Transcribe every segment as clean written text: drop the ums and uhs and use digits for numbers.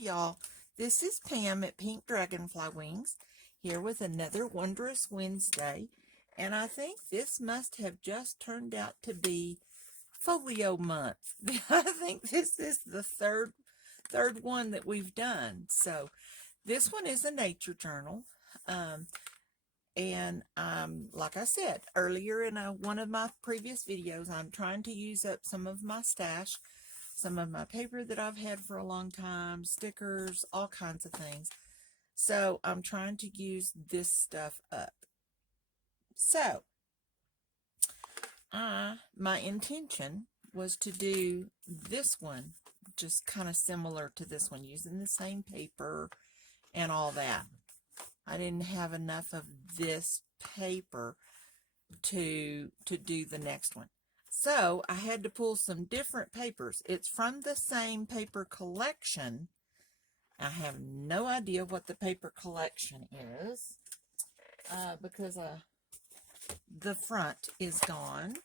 y'all, this is Pam at Pink Dragonfly Wings here with another Wondrous Wednesday, and I think this must have just turned out to be folio month. I think this is the third one that we've done. So this one is a nature journal, and like I said earlier in one of my previous videos, I'm trying to use up some of my stash, some of my paper that I've had for a long time, stickers, all kinds of things. So I'm trying to use this stuff up. So my intention was to do this one just kind of similar to this one, using the same paper and all that. I didn't have enough of this paper to do the next one. So I had to pull some different papers. It's from the same paper collection. I have no idea what the paper collection is because the front is gone.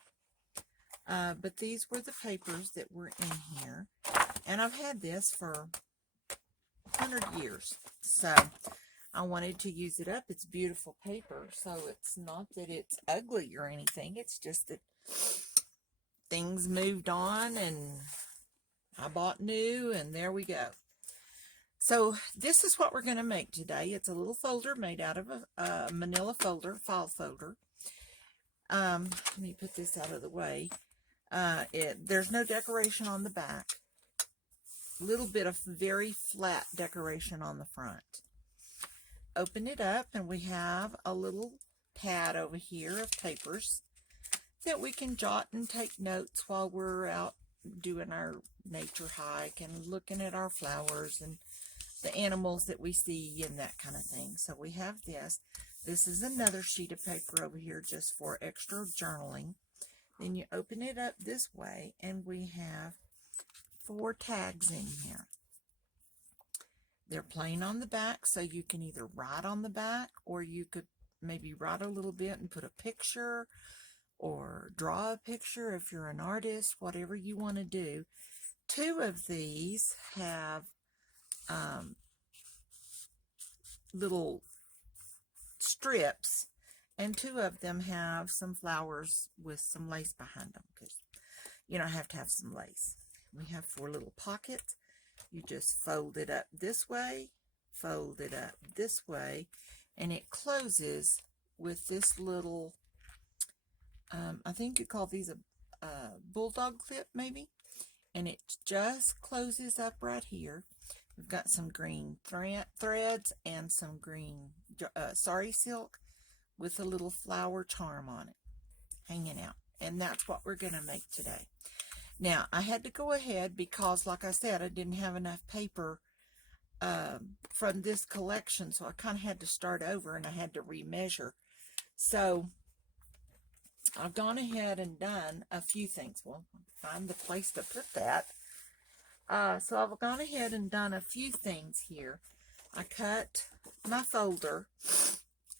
But these were the papers that were in here. And I've had this for 100 years. So I wanted to use it up. It's beautiful paper. So it's not that it's ugly or anything. It's just that things moved on and I bought new, and there we go. So this is what we're going to make today. It's a little folder made out of a manila folder, file folder. Let me put this out of the way. There's no decoration on the back. A little bit of very flat decoration on the front. Open it up and we have a little pad over here of papers that we can jot and take notes while we're out doing our nature hike and looking at our flowers and the animals that we see and that kind of thing. So we have this. This is another sheet of paper over here just for extra journaling. Then you open it up this way and we have 4 tags in here. They're plain on the back, so you can either write on the back, or you could maybe write a little bit and put a picture or draw a picture if you're an artist, whatever you want to do. 2 of these have little strips, and 2 of them have some flowers with some lace behind them, because you don't have to have some lace. We have 4 little pockets. You just fold it up this way, fold it up this way, and it closes with this little, I think you call these a bulldog clip maybe, and it just closes up right here. We've got some green threads and some green sari silk with a little flower charm on it hanging out, and that's what we're going to make today. Now, I had to go ahead because, like I said, I didn't have enough paper from this collection, so I kind of had to start over and I had to remeasure. So I've gone ahead and done a few things. Well, find the place to put that. So I've gone ahead and done a few things here. I cut my folder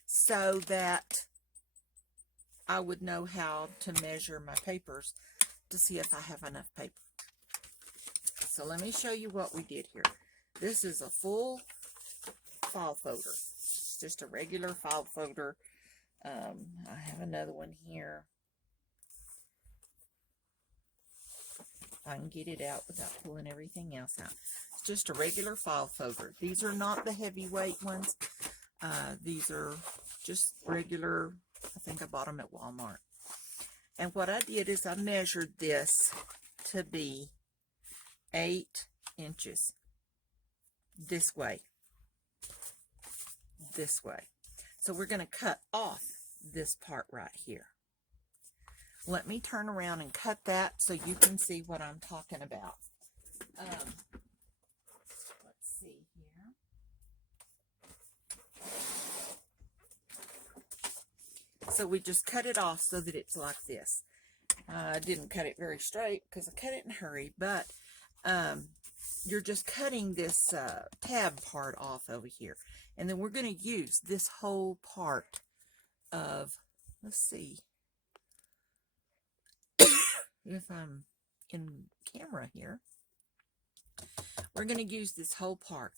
so that I would know how to measure my papers to see if I have enough paper. So let me show you what we did here. This is a full file folder. It's just a regular file folder. I have another one here. I can get it out without pulling everything else out. It's just a regular file folder. These are not the heavyweight ones. These are just regular. I think I bought them at Walmart. And what I did is I measured this to be 8 inches this way. This way. So we're going to cut off this part right here. Let me turn around and cut that so you can see what I'm talking about. Let's see here. So we just cut it off so that it's like this. I didn't cut it very straight because I cut it in a hurry, but you're just cutting this tab part off over here. And then we're going to use this whole part of, let's see if I'm in camera here. We're going to use this whole part.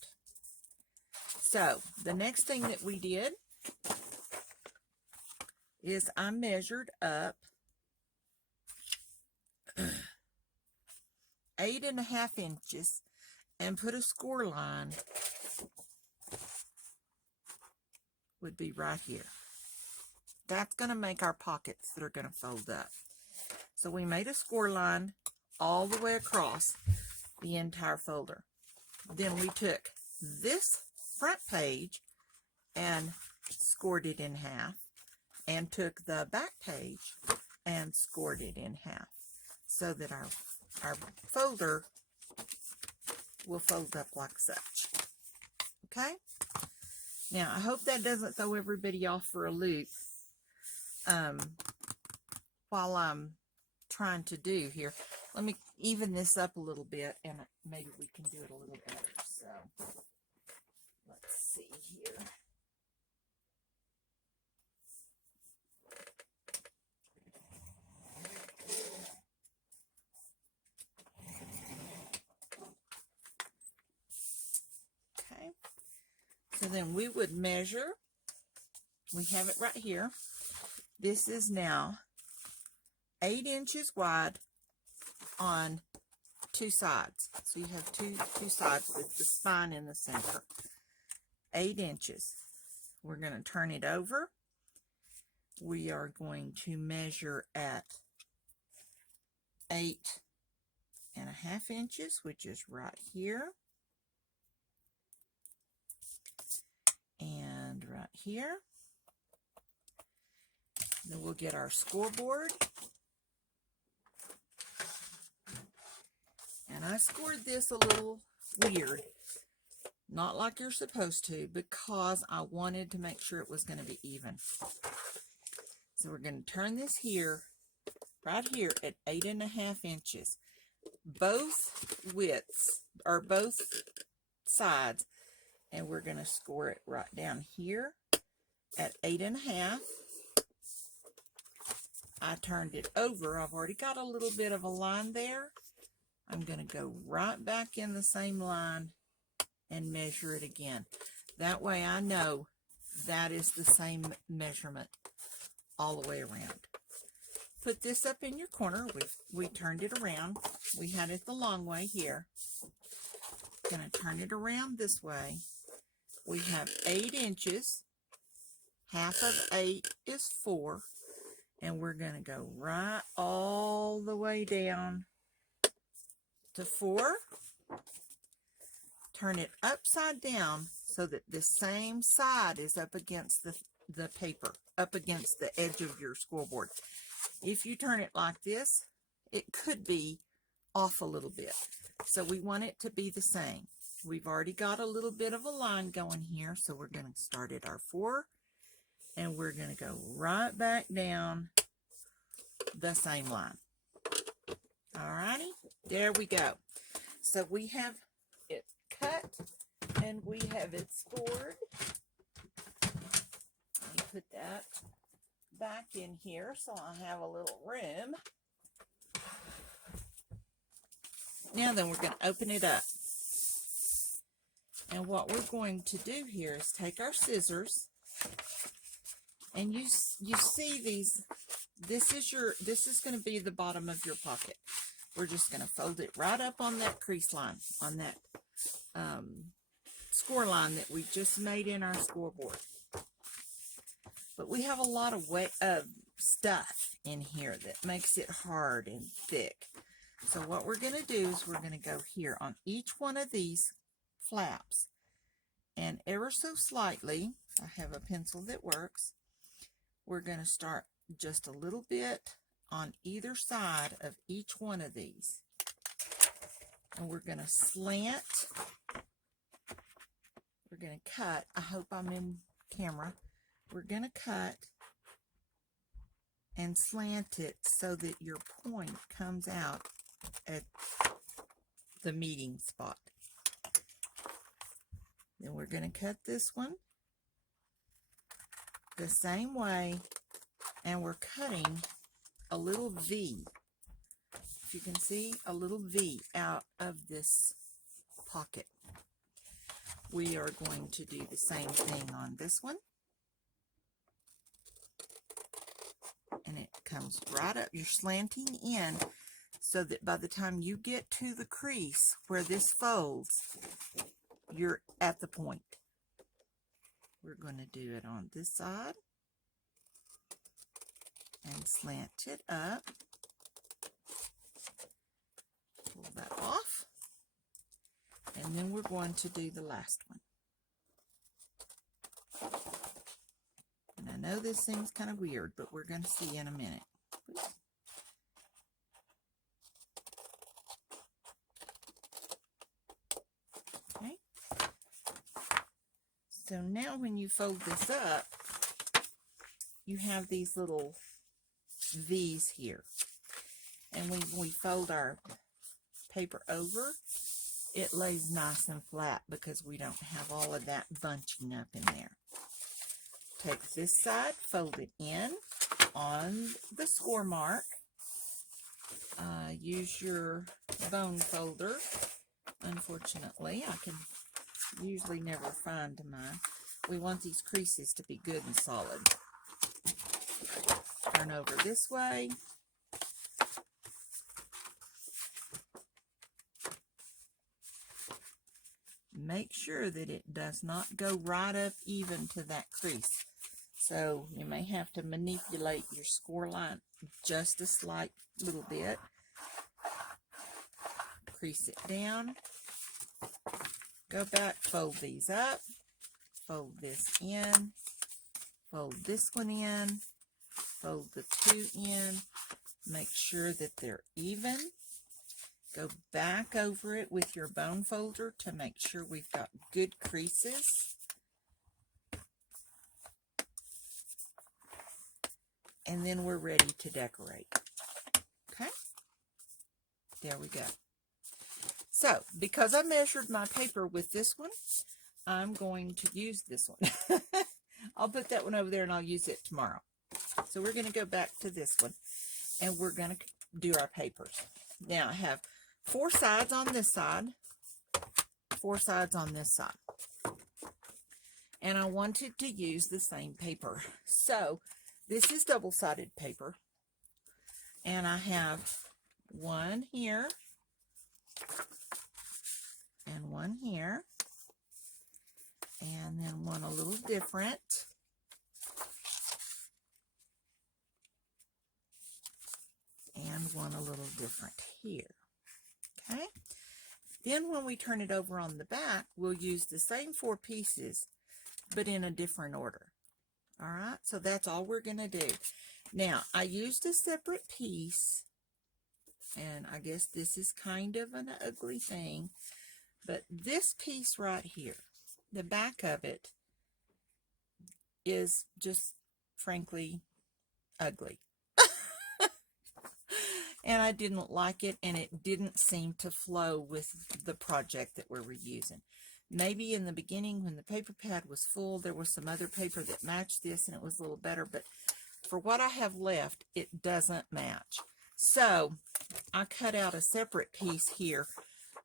So the next thing that we did is I measured up 8.5 inches and put a score line, would be right here. That's going to make our pockets that are going to fold up. So we made a score line all the way across the entire folder. Then we took this front page and scored it in half, and took the back page and scored it in half, so that our folder will fold up like such. Okay? Now, I hope that doesn't throw everybody off for a loop while I'm trying to do here. Let me even this up a little bit, and maybe we can do it a little better. So, let's see here. Okay. So then we would measure. We have it right here. This is now 8 inches wide on 2 sides. So you have two sides with the spine in the center. 8 inches. We're going to turn it over. We are going to measure at 8.5 inches, which is right here. And right here. Then we'll get our scoreboard. And I scored this a little weird. Not like you're supposed to, because I wanted to make sure it was going to be even. So we're going to turn this here, right here at 8.5 inches. Both widths, or both sides. And we're going to score it right down here at 8.5. I turned it over. I've already got a little bit of a line there. I'm going to go right back in the same line and measure it again. That way I know that is the same measurement all the way around. Put this up in your corner. We turned it around. We had it the long way here. Going to turn it around this way. We have 8 inches. Half of 8 is 4. And we're going to go right all the way down to 4. Turn it upside down so that the same side is up against the paper, up against the edge of your scoreboard. If you turn it like this, it could be off a little bit. So we want it to be the same. We've already got a little bit of a line going here, so we're going to start at our 4, and we're going to go right back down the same line. Alrighty, there we go. So we have it cut, and we have it scored. Let me put that back in here so I have a little room. Now then, we're going to open it up. And what we're going to do here is take our scissors, and you see these. This is going to be the bottom of your pocket. We're just going to fold it right up on that crease line, on that score line that we just made in our scoreboard. But we have a lot of stuff in here that makes it hard and thick. So what we're going to do is we're going to go here on each one of these flaps, and ever so slightly, I have a pencil that works, we're going to start just a little bit on either side of each one of these, and we're going to slant, we're going to cut, I hope I'm in camera, we're going to cut and slant it so that your point comes out at the meeting spot. Then we're going to cut this one the same way, and we're cutting a little V. If you can see, a little V out of this pocket. We are going to do the same thing on this one. And it comes right up. You're slanting in so that by the time you get to the crease where this folds, you're at the point. We're going to do it on this side and slant it up. Pull that off. And then we're going to do the last one. And I know this seems kind of weird, but we're going to see in a minute. Okay. So now when you fold this up, you have these little V's here. And when we fold our paper over, it lays nice and flat because we don't have all of that bunching up in there. Take this side, fold it in on the score mark. Use your bone folder. Unfortunately, I can usually never find mine. We want these creases to be good and solid. Turn over this way. Make sure that it does not go right up even to that crease. So you may have to manipulate your score line just a slight little bit. Crease it down. Go back, fold these up. Fold this in. Fold this one in. Fold the two in. Make sure that they're even. Go back over it with your bone folder to make sure we've got good creases. And then we're ready to decorate. Okay? There we go. So, because I measured my paper with this one, I'm going to use this one. I'll put that one over there and I'll use it tomorrow. So we're going to go back to this one and we're going to do our papers. Now I have 4 sides on this side, 4 sides on this side. And I wanted to use the same paper. So this is double-sided paper. And I have one here and one here. And then one a little different. And one a little different here. Okay? Then when we turn it over on the back, we'll use the same 4 pieces, but in a different order. All right? So that's all we're going to do. Now, I used a separate piece, and I guess this is kind of an ugly thing, but this piece right here, the back of it, is just, frankly, ugly. And I didn't like it, and it didn't seem to flow with the project that we were using. Maybe in the beginning when the paper pad was full, there was some other paper that matched this and it was a little better, but for what I have left, it doesn't match. So I cut out a separate piece here.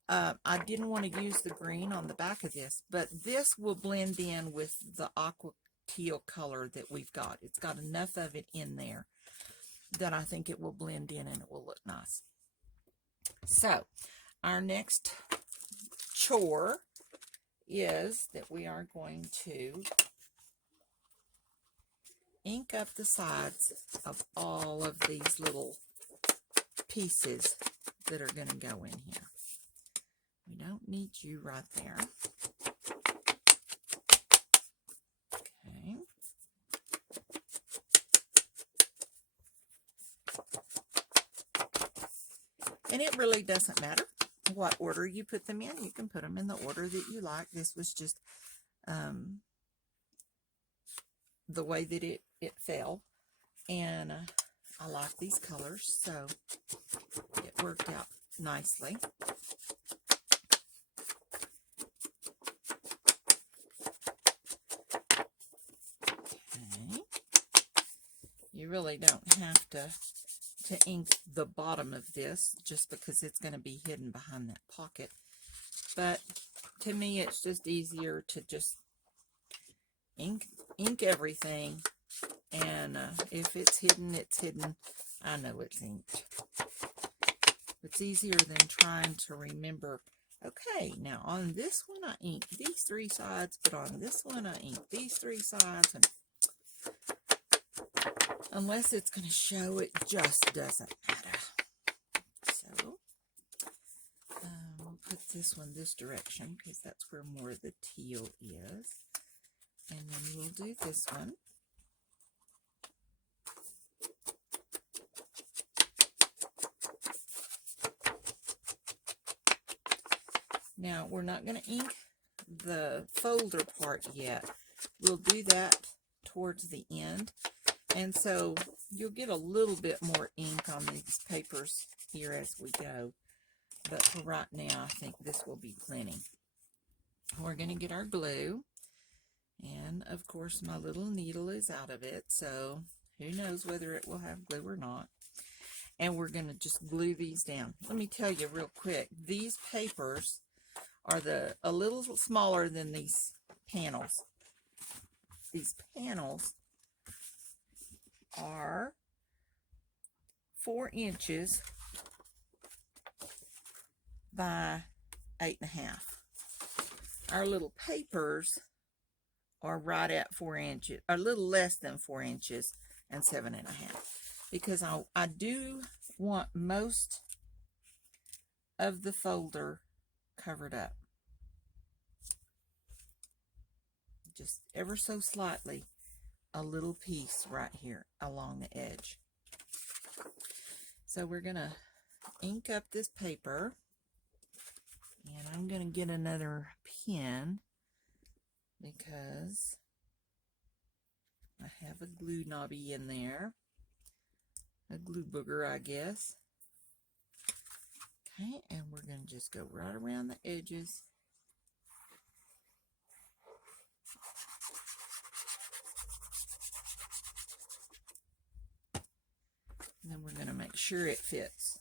I didn't want to use the green on the back of this, but this will blend in with the aqua teal color that we've got. It's got enough of it in there that I think it will blend in and it will look nice. So our next chore is that we are going to ink up the sides of all of these little pieces that are going to go in here. We don't need you right there. Okay. And it really doesn't matter what order you put them in. You can put them in the order that you like. This was just the way that it fell. And I like these colors, so it worked out nicely. Okay. You really don't have to ink the bottom of this just because it's going to be hidden behind that pocket. but to me it's just easier to just ink everything, and if it's hidden, it's hidden. I know it's inked. It's easier than trying to remember. Okay, now on this one I ink these 3 sides, but on this one I ink these 3 sides, and unless it's going to show, it just doesn't matter. So we'll put this one this direction because that's where more of the teal is, and then we'll do this one. Now, we're not going to ink the folder part yet. We'll do that towards the end. And so you'll get a little bit more ink on these papers here as we go. But for right now, I think this will be plenty. We're going to get our glue. And, of course, my little needle is out of it. So who knows whether it will have glue or not. And we're going to just glue these down. Let me tell you real quick. These papers are a little smaller than these panels. These panels are 4 inches by 8.5. Our little papers are right at 4 inches, a little less than 4 inches and 7.5. Because I do want most of the folder covered up. Just ever so slightly, a little piece right here along the edge. So we're going to ink up this paper, and I'm going to get another pen because I have a glue knobby in there, a glue booger, I guess. Okay, and we're going to just go right around the edges. And then we're going to make sure it fits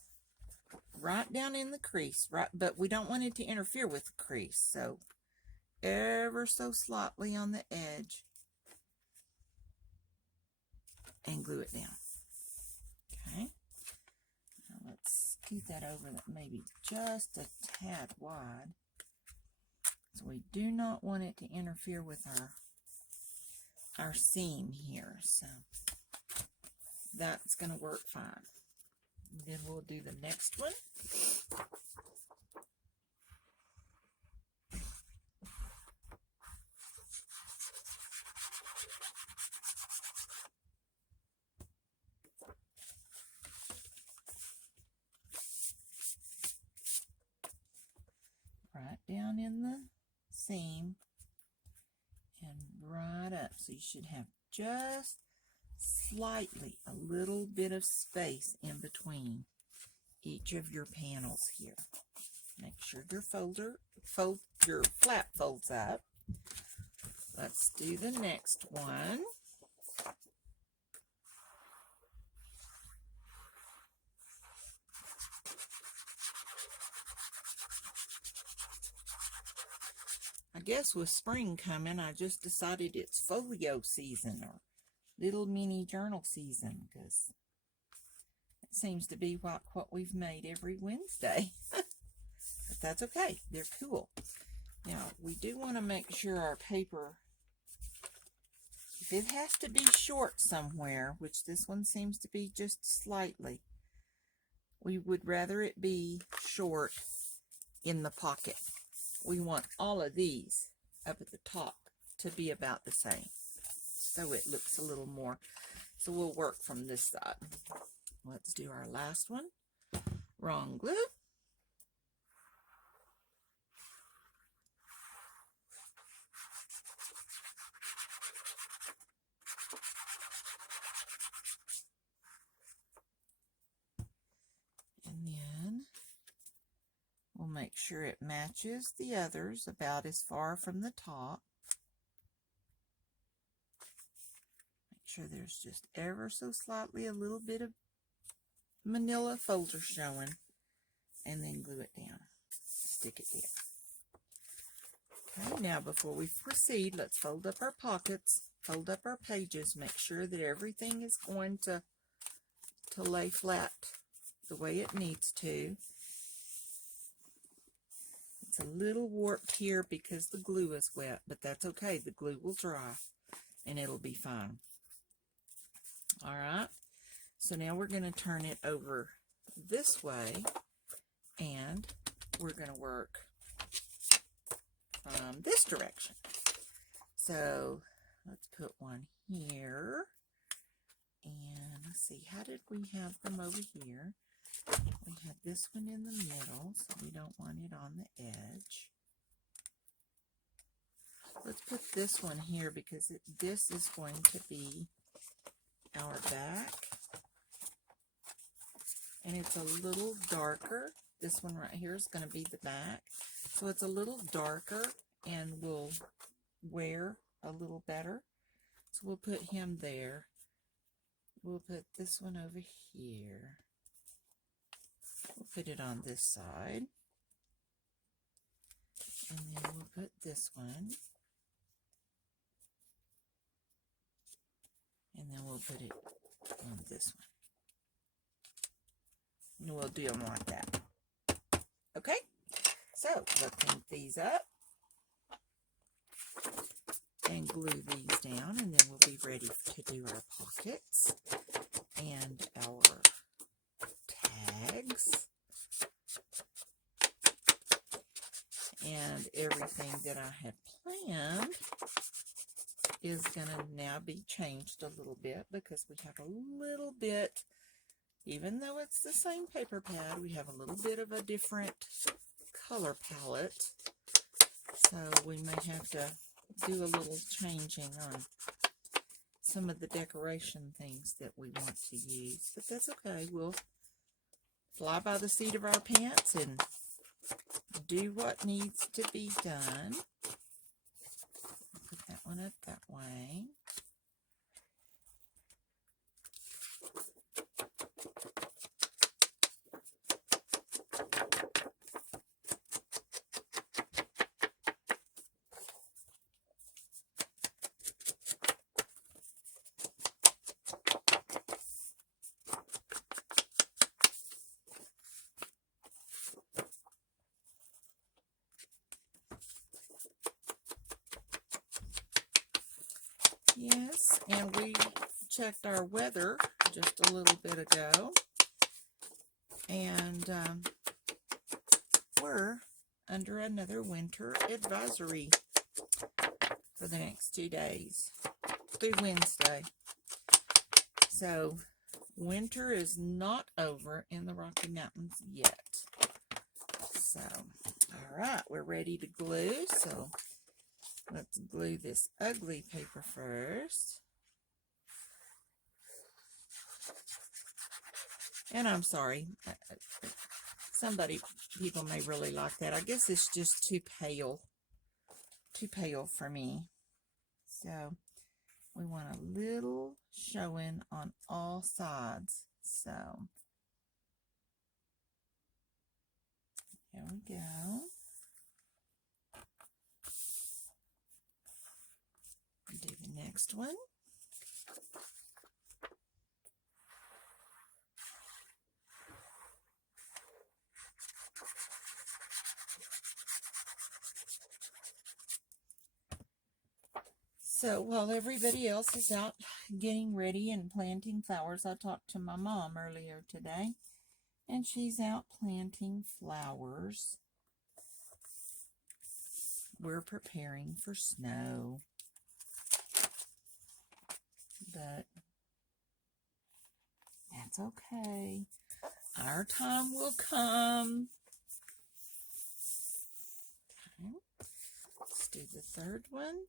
right down in the crease, right? But we don't want it to interfere with the crease, so ever so slightly on the edge, and glue it down. Okay. Now let's scoot that over that maybe just a tad wide. So we do not want it to interfere with our seam here. So that's going to work fine. And then we'll do the next one. Right down in the seam and right up. So you should have just slightly a little bit of space in between each of your panels here. Make sure your flap folds up. Let's do the next one. I guess with spring coming, I just decided it's folio season or little mini journal season, because it seems to be what we've made every Wednesday. But that's okay. They're cool. Now, we do want to make sure our paper, if it has to be short somewhere, which this one seems to be just slightly, we would rather it be short in the pocket. We want all of these up at the top to be about the same, so it looks a little more. So we'll work from this side. Let's do our last one. Wrong glue. And then we'll make sure it matches the others about as far from the top. Make sure there's just ever so slightly a little bit of manila folder showing, and then glue it down. Stick it there. Okay, now before we proceed, let's fold up our pockets, fold up our pages, make sure that everything is going to lay flat the way it needs to. It's a little warped here because the glue is wet, but that's okay. The glue will dry and it'll be fine. All right, so now we're going to turn it over this way, and we're going to work from this direction. So let's put one here, and let's see, how did we have them over here? We had this one in the middle, so we don't want it on the edge. Let's put this one here because this is going to be our back, and it's a little darker. This one right here is going to be the back, so it's a little darker and will wear a little better. So we'll put him there. We'll put this one over here. We'll put it on this side, and then we'll put this one, and then we'll put it on this one. And we'll do them like that. Okay, so we'll clean these up and glue these down, and then we'll be ready to do our pockets and our tags and everything that I had planned is going to now be changed a little bit because we have a little bit, even though it's the same paper pad, we have a little bit of a different color palette. So we may have to do a little changing on some of the decoration things that we want to use. But that's okay. We'll fly by the seat of our pants and do what needs to be done. Put that one up that way. Yes, and we checked our weather just a little bit ago, and we're under another winter advisory for the next 2 days through Wednesday. So winter is not over in the Rocky Mountains yet. So, all right, we're ready to glue. So let's glue this ugly paper first. And I'm sorry, people may really like that. I guess it's just too pale for me. So we want a little showing on all sides. So here we go. Do the next one. So while everybody else is out getting ready and planting flowers, I talked to my mom earlier today, and she's out planting flowers. We're preparing for snow, but that's okay. Our time will come. Okay. Let's do the third one.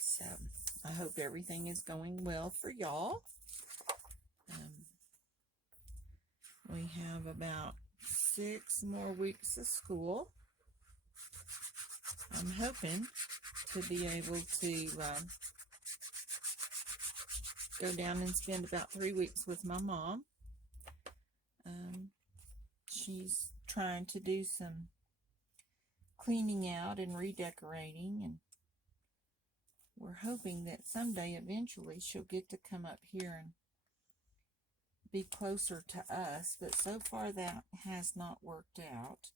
So I hope everything is going well for y'all. We have about 6 more weeks of school. I'm hoping to be able to go down and spend about 3 weeks with my mom. She's trying to do some cleaning out and redecorating, and we're hoping that someday eventually she'll get to come up here and be closer to us, but so far that has not worked out.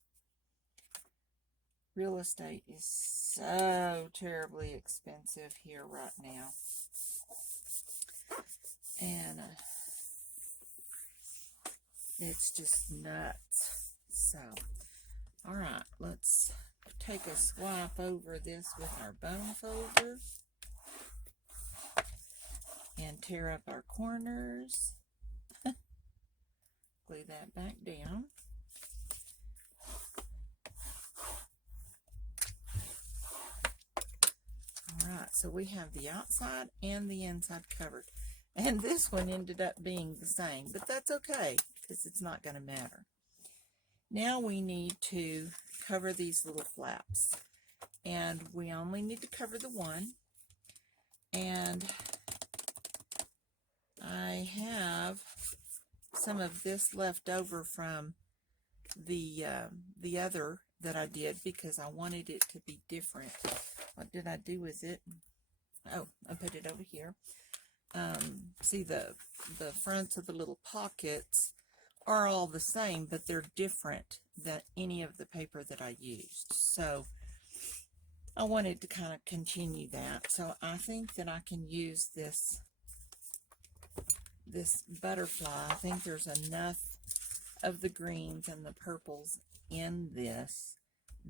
Real estate is so terribly expensive here right now, and it's just nuts. So, all right, let's take a swipe over this with our bone folder and tear up our corners. Glue that back down. Alright, so we have the outside and the inside covered. And this one ended up being the same, but that's okay, because it's not going to matter. Now we need to cover these little flaps. And we only need to cover the one. And I have some of this left over from the other that I did, because I wanted it to be different. What did I do with it? Oh, I put it over here. See, the fronts of the little pockets are all the same, but they're different than any of the paper that I used. So I wanted to kind of continue that. So I think that I can use this butterfly. I think there's enough of the greens and the purples in this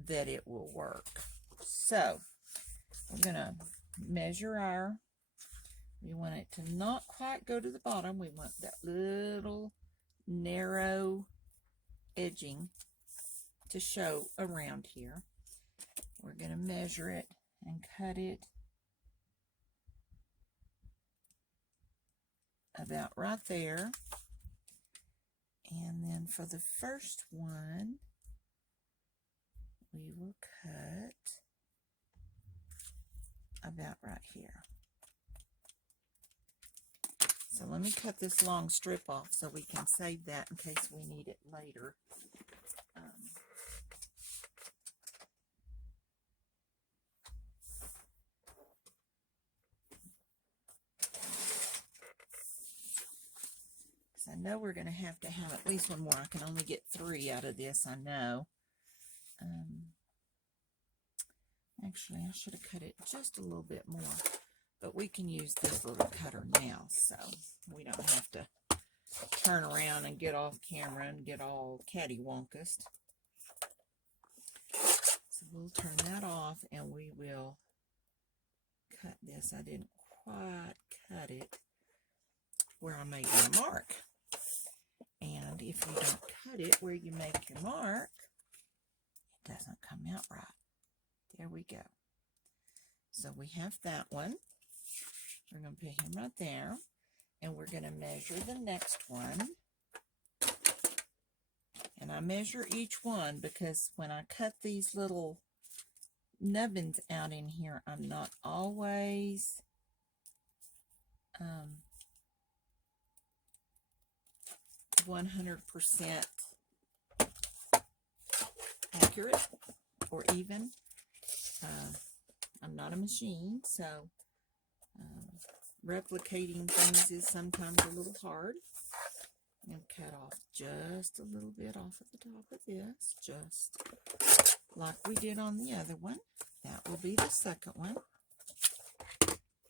that it will work. So we're going to measure we want it to not quite go to the bottom. We want that little narrow edging to show around here. We're going to measure it and cut it about right there. And then for the first one, we will cut about right here. So let me cut this long strip off so we can save that in case we need it later. I know we're going to have at least one more. I can only get 3 out of this, I know. Actually, I should have cut it just a little bit more. But we can use this little cutter now, so we don't have to turn around and get off camera and get all cattywampus. So we'll turn that off, and we will cut this. I didn't quite cut it where I made my mark. And if you don't cut it where you make your mark, it doesn't come out right. There we go. So we have that one. We're going to put him right there. And we're going to measure the next one. And I measure each one because when I cut these little nubbins out in here, I'm not always 100% accurate or even. I'm not a machine, so replicating things is sometimes a little hard. I'm going to cut off just a little bit off of the top of this, just like we did on the other one. That will be the second one.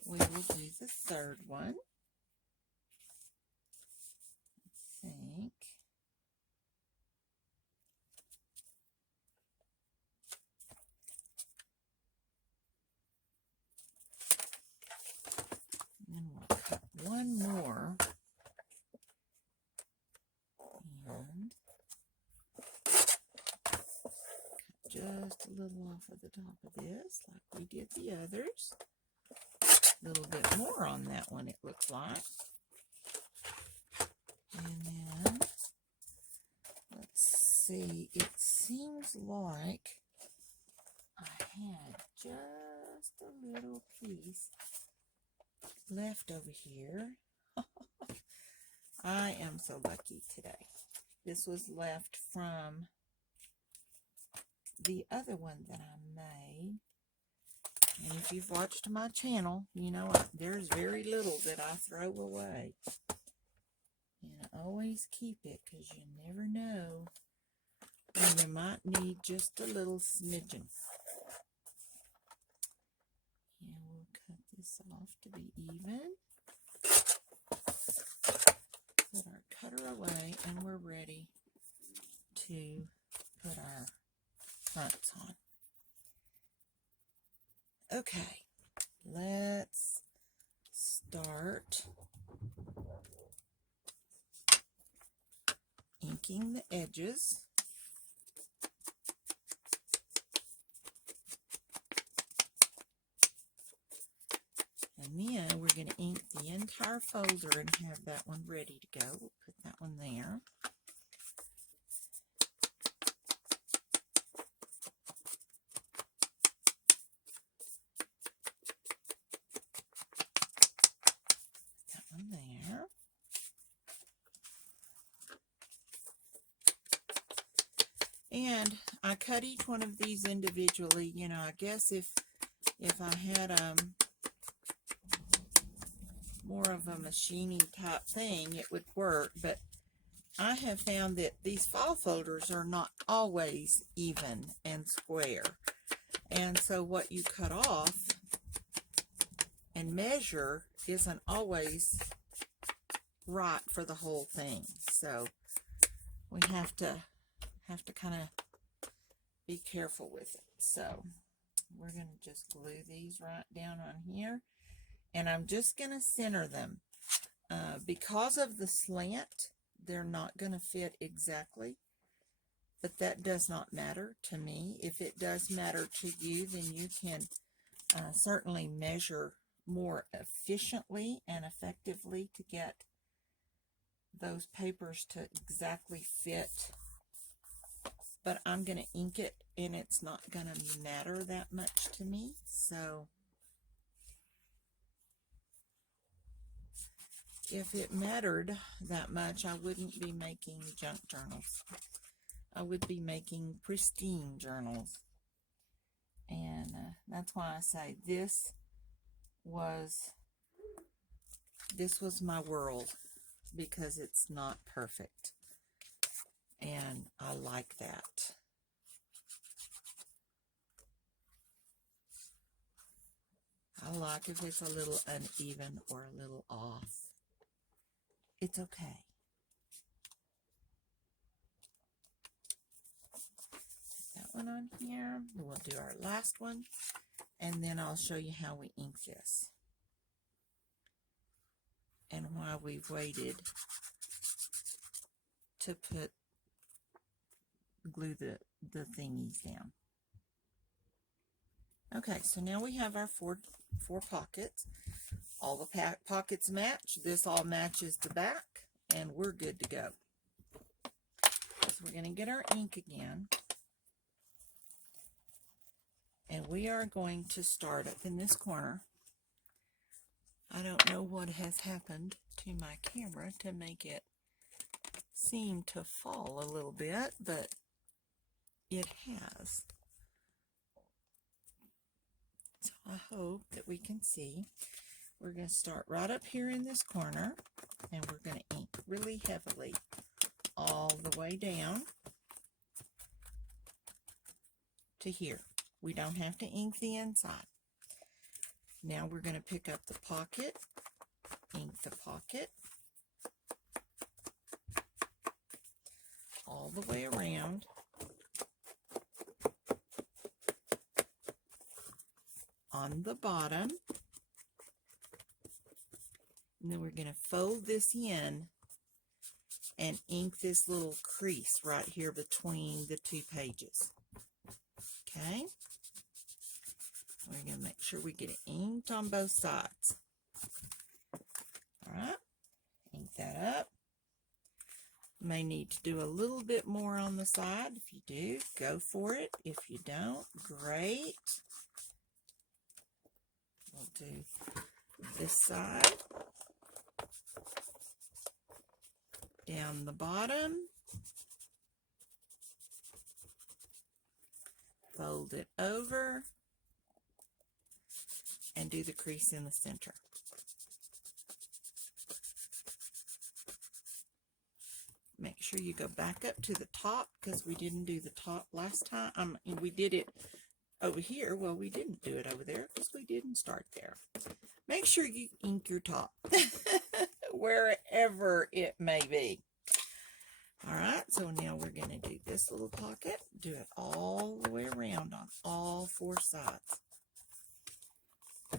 We will do the third one. I think. And then we'll cut one more. And cut just a little off of the top of this, like we did the others. A little bit more on that one, it looks like. And then let's see, it seems like I had just a little piece left over here. I am so lucky today. This was left from the other one that I made. And if you've watched my channel, you know there's very little that I throw away. And I always keep it because you never know when you might need just a little smidgen. And we'll cut this off to be even. Put our cutter away and we're ready to put our fronts on. Okay, let's start inking the edges. And then we're going to ink the entire folder and have that one ready to go. We'll put that one there. That one there. And I cut each one of these individually. You know, I guess if I had more of a machining type thing, it would work, but I have found that these file folders are not always even and square, and so what you cut off and measure isn't always right for the whole thing. So we have to kind of be careful with it. So we're going to just glue these right down on here. And I'm just going to center them. Because of the slant, they're not going to fit exactly. But that does not matter to me. If it does matter to you, then you can certainly measure more efficiently and effectively to get those papers to exactly fit. But I'm going to ink it, and it's not going to matter that much to me. So if it mattered that much, I wouldn't be making junk journals. I would be making pristine journals. And that's why I say this was my world, because it's not perfect. And I like that. I like if it's a little uneven or a little off. It's okay. Put that one on here. We'll do our last one, and then I'll show you how we ink this and why we've waited to glue the thingies down. Okay, so now we have our four pockets. All the pockets match. This all matches the back, and we're good to go. So we're going to get our ink again, and we are going to start up in this corner. I don't know what has happened to my camera to make it seem to fall a little bit, but it has. So I hope that we can see. We're going to start right up here in this corner, and we're going to ink really heavily all the way down to here. We don't have to ink the inside. Now we're going to pick up the pocket, ink the pocket all the way around. On the bottom. And then we're going to fold this in and ink this little crease right here between the two pages. Okay? We're going to make sure we get it inked on both sides. All right? Ink that up. May need to do a little bit more on the side. If you do, go for it. If you don't, great. We'll do this side, down the bottom, fold it over, and do the crease in the center. Make sure you go back up to the top because we didn't do the top last time. We did it over here. Well, we didn't do it over there because we didn't start there. Make sure you ink your top wherever it may be. All right, so now we're going to do this little pocket. Do it all the way around on all four sides. Go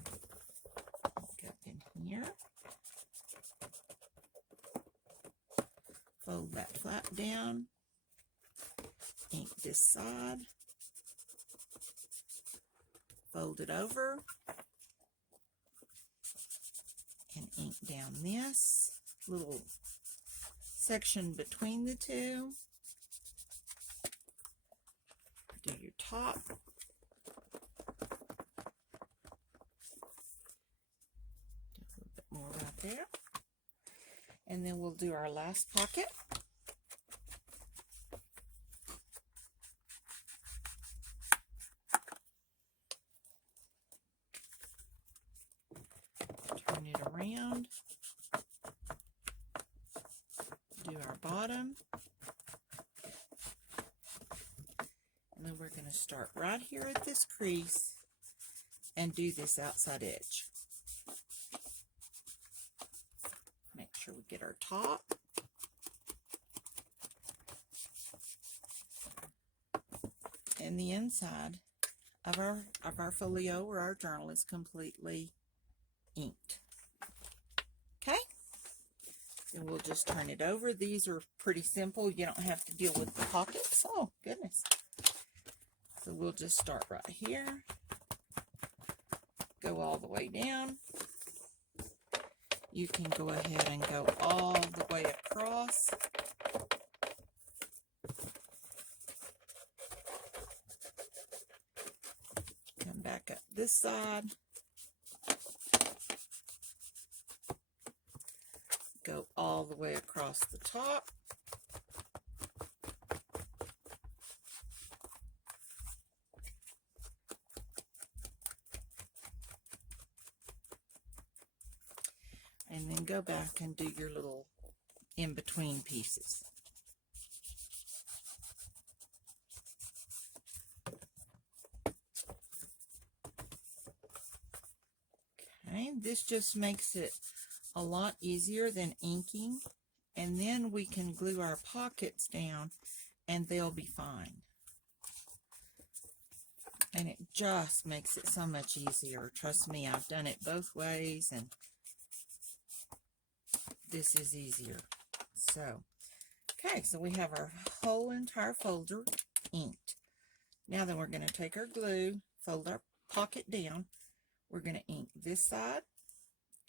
up in here. Fold that flap down, ink this side, fold it over, and ink down this little section between the two. Do your top. Do a little bit more right there. And then we'll do our last pocket. Turn it around. Do our bottom. And then we're going to start right here at this crease and do this outside edge. Make sure we get our top. And the inside of our folio or our journal is completely inked. Okay? Then we'll just turn it over. These are pretty simple. You don't have to deal with the pockets. Oh, goodness. So we'll just start right here. Go all the way down. You can go ahead and go all the way across. Come back up this side. Go all the way across the top. And then go back and do your little in-between pieces. Okay, this just makes it a lot easier than inking. And then we can glue our pockets down and they'll be fine. And it just makes it so much easier. Trust me, I've done it both ways and this is easier. So, okay, so we have our whole entire folder inked. Now then we're going to take our glue, fold our pocket down. We're going to ink this side.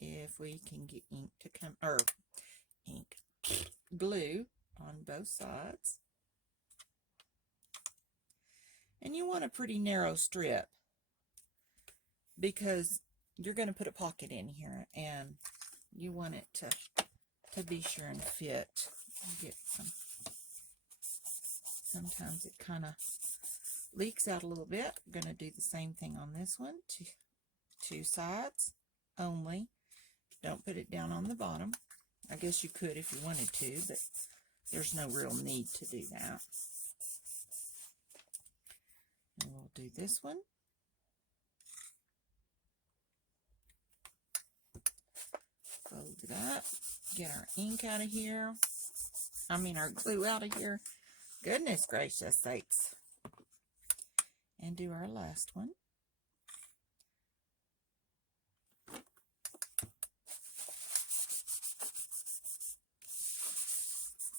If we can get ink to come, or glue on both sides. And you want a pretty narrow strip because you're going to put a pocket in here and you want it to be sure and fit. Get sometimes it kind of leaks out a little bit. I'm going to do the same thing on this one. Two sides only. Don't put it down on the bottom. I guess you could if you wanted to, but there's no real need to do that. And we'll do this one. Fold it up. Get our ink out of here. Our glue out of here. Goodness gracious sakes. And do our last one.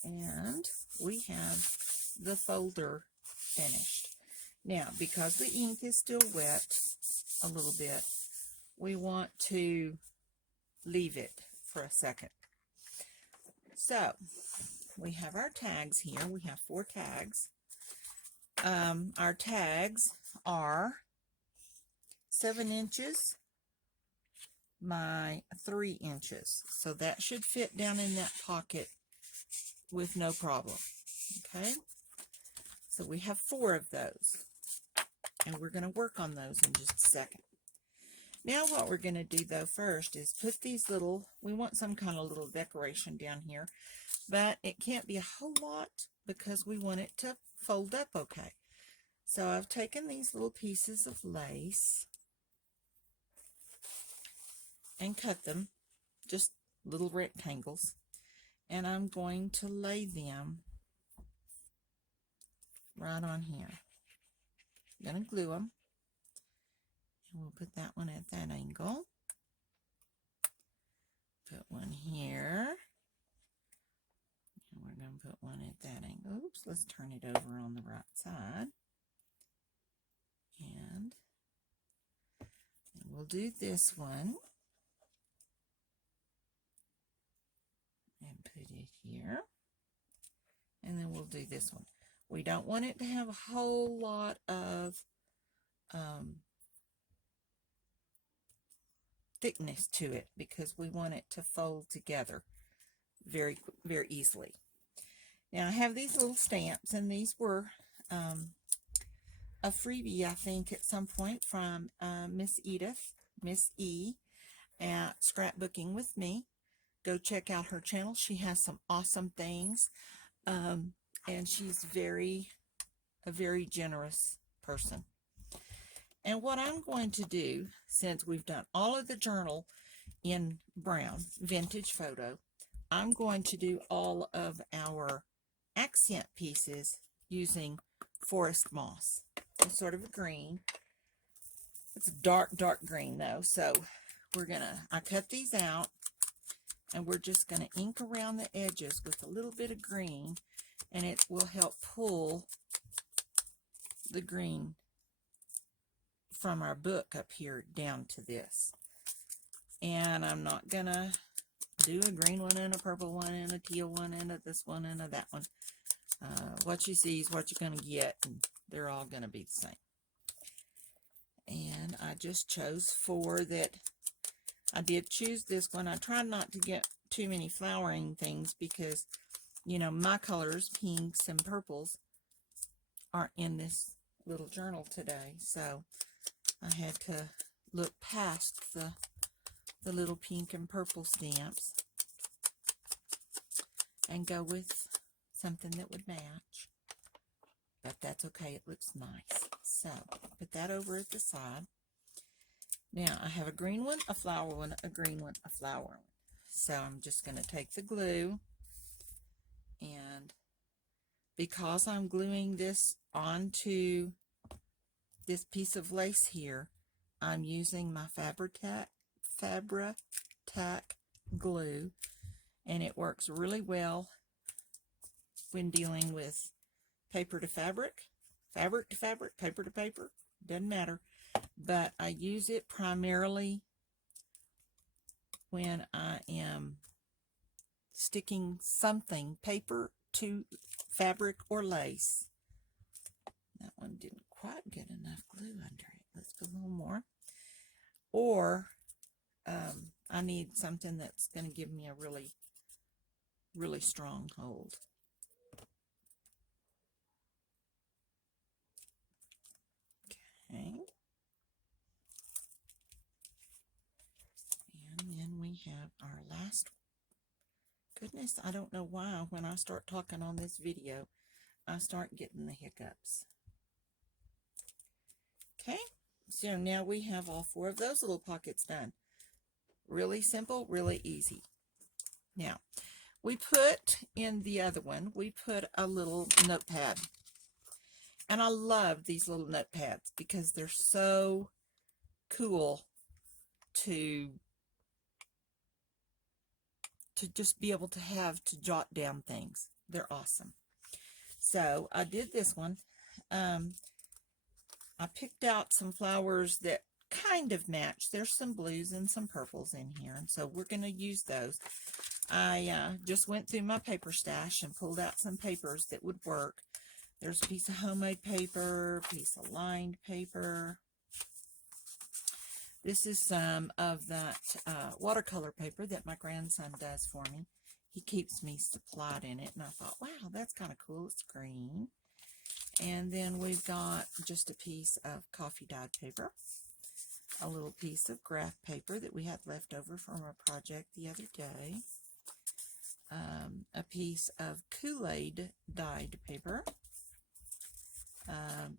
And we have the folder finished. Now, because the ink is still wet a little bit, we want to leave it for a second. So, we have our tags here. We have 4 tags. Our tags are 7 inches by 3 inches. So that should fit down in that pocket with no problem. Okay, so we have 4 of those, and we're going to work on those in just a second. Now what we're going to do though first is put these little, we want some kind of little decoration down here, but it can't be a whole lot because we want it to fold up okay. So I've taken these little pieces of lace and cut them, just little rectangles, and I'm going to lay them right on here. I'm going to glue them, and we'll put that one at that angle. Put one here, and we're going to put one at that angle. Oops, let's turn it over on the right side. And we'll do this one and put it here, and then we'll do this one. We don't want it to have a whole lot of thickness to it because we want it to fold together very, very easily. Now I have these little stamps, and these were a freebie, I think, at some point from Miss Edith, Miss E, at Scrapbooking with Me. Go check out her channel. She has some awesome things, and she's a very generous person. And what I'm going to do, since we've done all of the journal in brown, vintage photo, I'm going to do all of our accent pieces using forest moss. It's sort of a green. It's a dark, dark green though. So I cut these out, and we're just gonna ink around the edges with a little bit of green, and it will help pull the green from our book up here down to this. And I'm not gonna do a green one and a purple one and a teal one and a this one and a that one. What you see is what you're gonna get, and they're all gonna be the same. And I just chose 4 that I did choose this one. I tried not to get too many flowering things because, you know, my colors, pinks and purples, aren't in this little journal today. So I had to look past the little pink and purple stamps and go with something that would match. But that's okay, it looks nice. So put that over at the side. Now I have a green one, a flower one, a green one, a flower one. So I'm just going to take the glue, and because I'm gluing this onto this piece of lace here, I'm using my Fabri-Tac glue, and it works really well when dealing with paper to fabric, fabric to fabric, paper to paper, doesn't matter. But I use it primarily when I am sticking something, paper to fabric or lace. That one didn't quite get enough glue under it. Let's put a little more. Or I need something that's going to give me a really, really strong hold. Okay. And then we have our last one. Goodness, I don't know why when I start talking on this video, I start getting the hiccups. Okay, so now we have all 4 of those little pockets done. Really simple, really easy. Now, we put in the other one, we put a little notepad. And I love these little notepads because they're so cool to just be able to have to jot down things. They're awesome. So I did this one. I picked out some flowers that kind of match. There's some blues and some purples in here, and so we're going to use those. I just went through my paper stash and pulled out some papers that would work. There's a piece of homemade paper, piece of lined paper. This is some of that watercolor paper that my grandson does for me. He keeps me supplied in it, and I thought, wow, that's kind of cool. It's green. And then we've got just a piece of coffee dyed paper, a little piece of graph paper that we had left over from our project the other day, a piece of Kool-Aid dyed paper,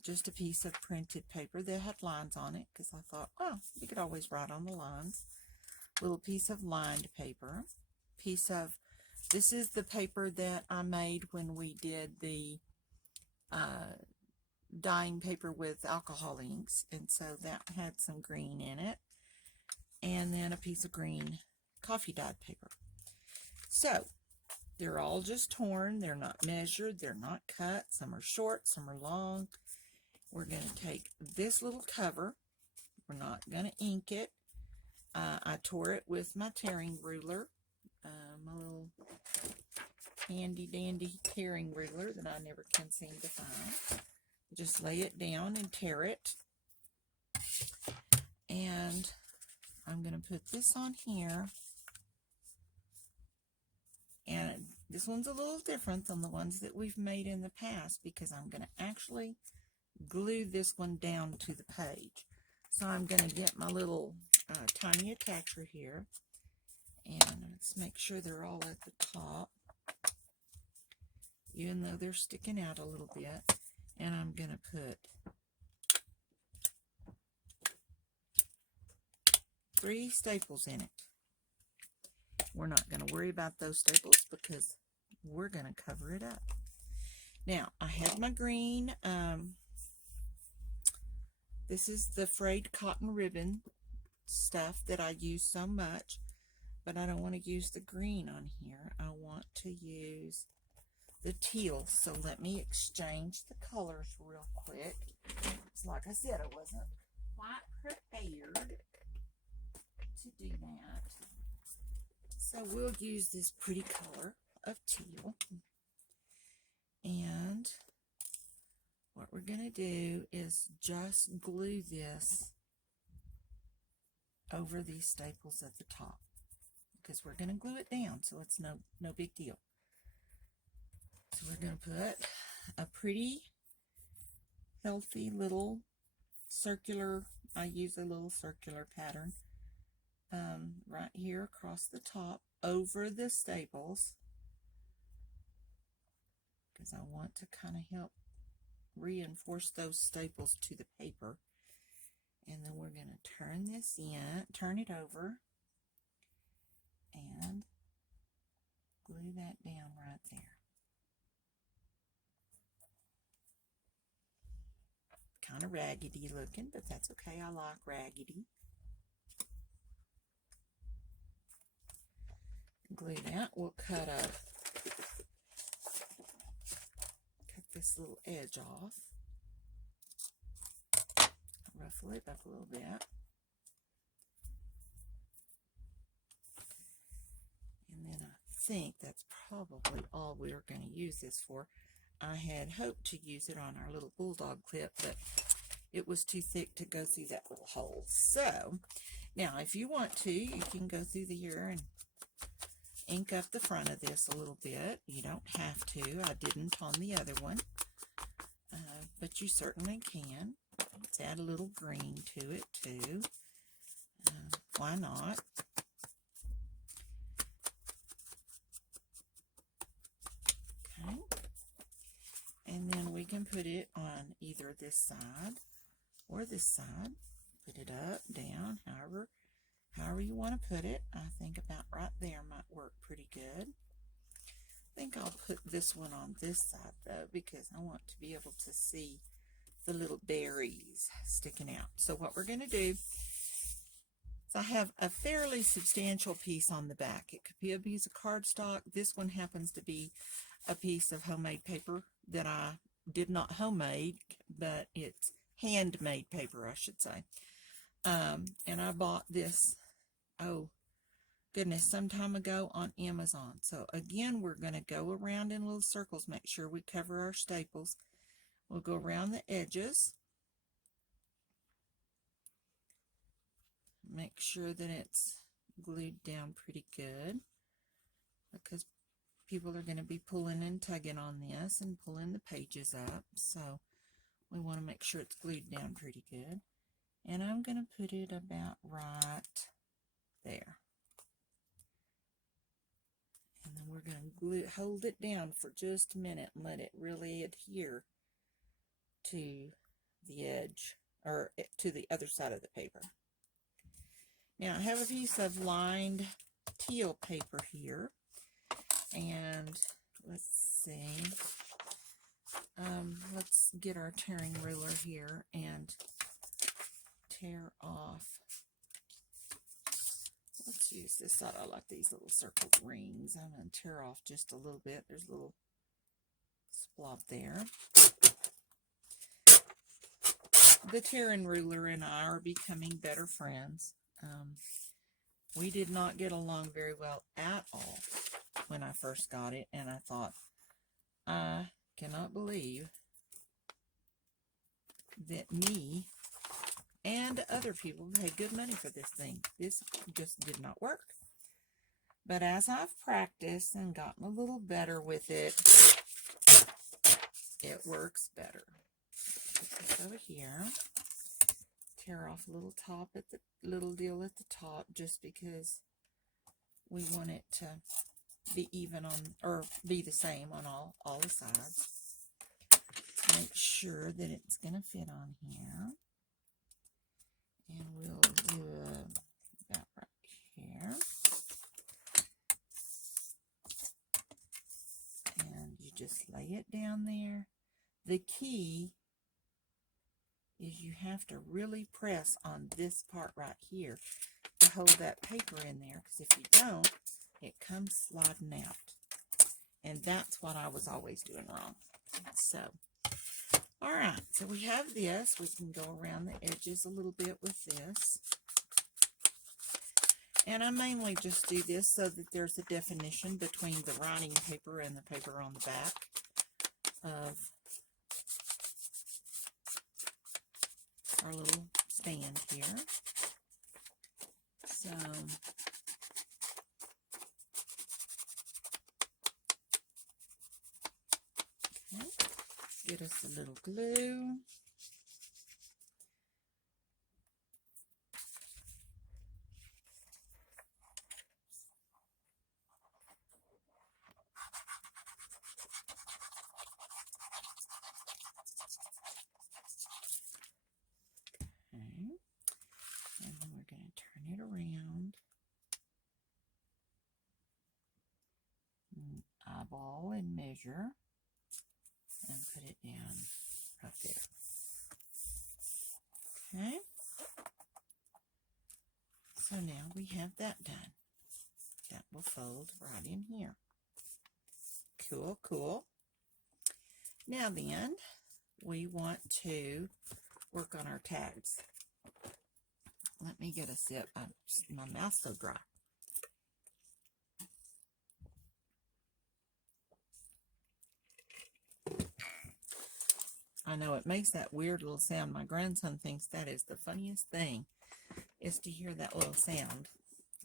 just a piece of printed paper that had lines on it, because I thought, well, you could always write on the lines. Little piece of lined paper, this is the paper that I made when we did the dyeing paper with alcohol inks, and so that had some green in it, and then a piece of green coffee dyed paper. So they're all just torn. They're not measured. They're not cut. Some are short, some are long. We're going to take this little cover. We're not going to ink it. I tore it with my tearing ruler, my little handy dandy tearing ruler that I never can seem to find. Just lay it down and tear it. And I'm going to put this on here. And this one's a little different than the ones that we've made in the past, because I'm going to actually glue this one down to the page. So I'm going to get my little tiny attacher here, and let's make sure they're all at the top, even though they're sticking out a little bit. And I'm going to put 3 staples in it. We're not going to worry about those staples because we're going to cover it up. Now, I have my green. This is the frayed cotton ribbon stuff that I use so much, but I don't want to use the green on here. I want to use the teal. So let me exchange the colors real quick. It's like I said, I wasn't quite prepared to do that. So we'll use this pretty color of teal. And what we're going to do is just glue this over these staples at the top, because we're going to glue it down, so it's no big deal. So we're going to put a pretty healthy little circular, I use a little circular pattern right here across the top over the staples, because I want to kind of help reinforce those staples to the paper. And then we're going to turn it over, and glue that down right there. Kind of raggedy looking, but that's okay. I like raggedy. Glue that. We'll cut this little edge off. Ruffle it up a little bit. And then I think that's probably all we're going to use this for. I had hoped to use it on our little bulldog clip, but it was too thick to go through that little hole. So now if you want to, you can go through here and ink up the front of this a little bit. You don't have to. I didn't on the other one, but you certainly can. Let's add a little green to it too. Why not? Okay. And then we can put it on either this side or this side. Put it up, down, however you want to put it. I think about right there might work pretty good. I think I'll put this one on this side though, because I want to be able to see the little berries sticking out. So what we're going to do is, I have a fairly substantial piece on the back. It could be a piece of cardstock. This one happens to be a piece of homemade paper that I did not homemade, but it's handmade paper, I should say. And I bought this, goodness, some time ago on Amazon. So again, we're going to go around in little circles, make sure we cover our staples. We'll go around the edges. Make sure that it's glued down pretty good, because people are going to be pulling and tugging on this and pulling the pages up. So we want to make sure it's glued down pretty good. And I'm going to put it about right there. And then we're going to hold it down for just a minute and let it really adhere to the edge, or to the other side of the paper. Now I have a piece of lined teal paper here, and let's see, let's get our tearing ruler here and tear off. Let's use this side. I like these little circle rings. I'm going to tear off just a little bit. There's a little splop there. The tearing ruler and I are becoming better friends. We did not get along very well at all when I first got it, and I thought, I cannot believe that me and other people paid good money for this thing. This just did not work. But as I've practiced and gotten a little better with it, it works better. Put this over here. Tear off a little top at the little deal at the top, just because we want it to be even on, or be the same on all the sides. Make sure that it's going to fit on here. And we'll do about right here. And you just lay it down there. The key is you have to really press on this part right here to hold that paper in there, because if you don't, it comes sliding out. And that's what I was always doing wrong. So, alright, so we have this. We can go around the edges a little bit with this. And I mainly just do this so that there's a definition between the writing paper and the paper on the back of our little stand here. So, okay, get us a little glue. And then we're going to turn it around, and eyeball and measure, and put it down right there. Okay, so now we have that done. That will fold right in here. Cool, cool. Now then, we want to work on our tags. Let me get a sip. My mouth's so dry. I know it makes that weird little sound. My grandson thinks that is the funniest thing, is to hear that little sound.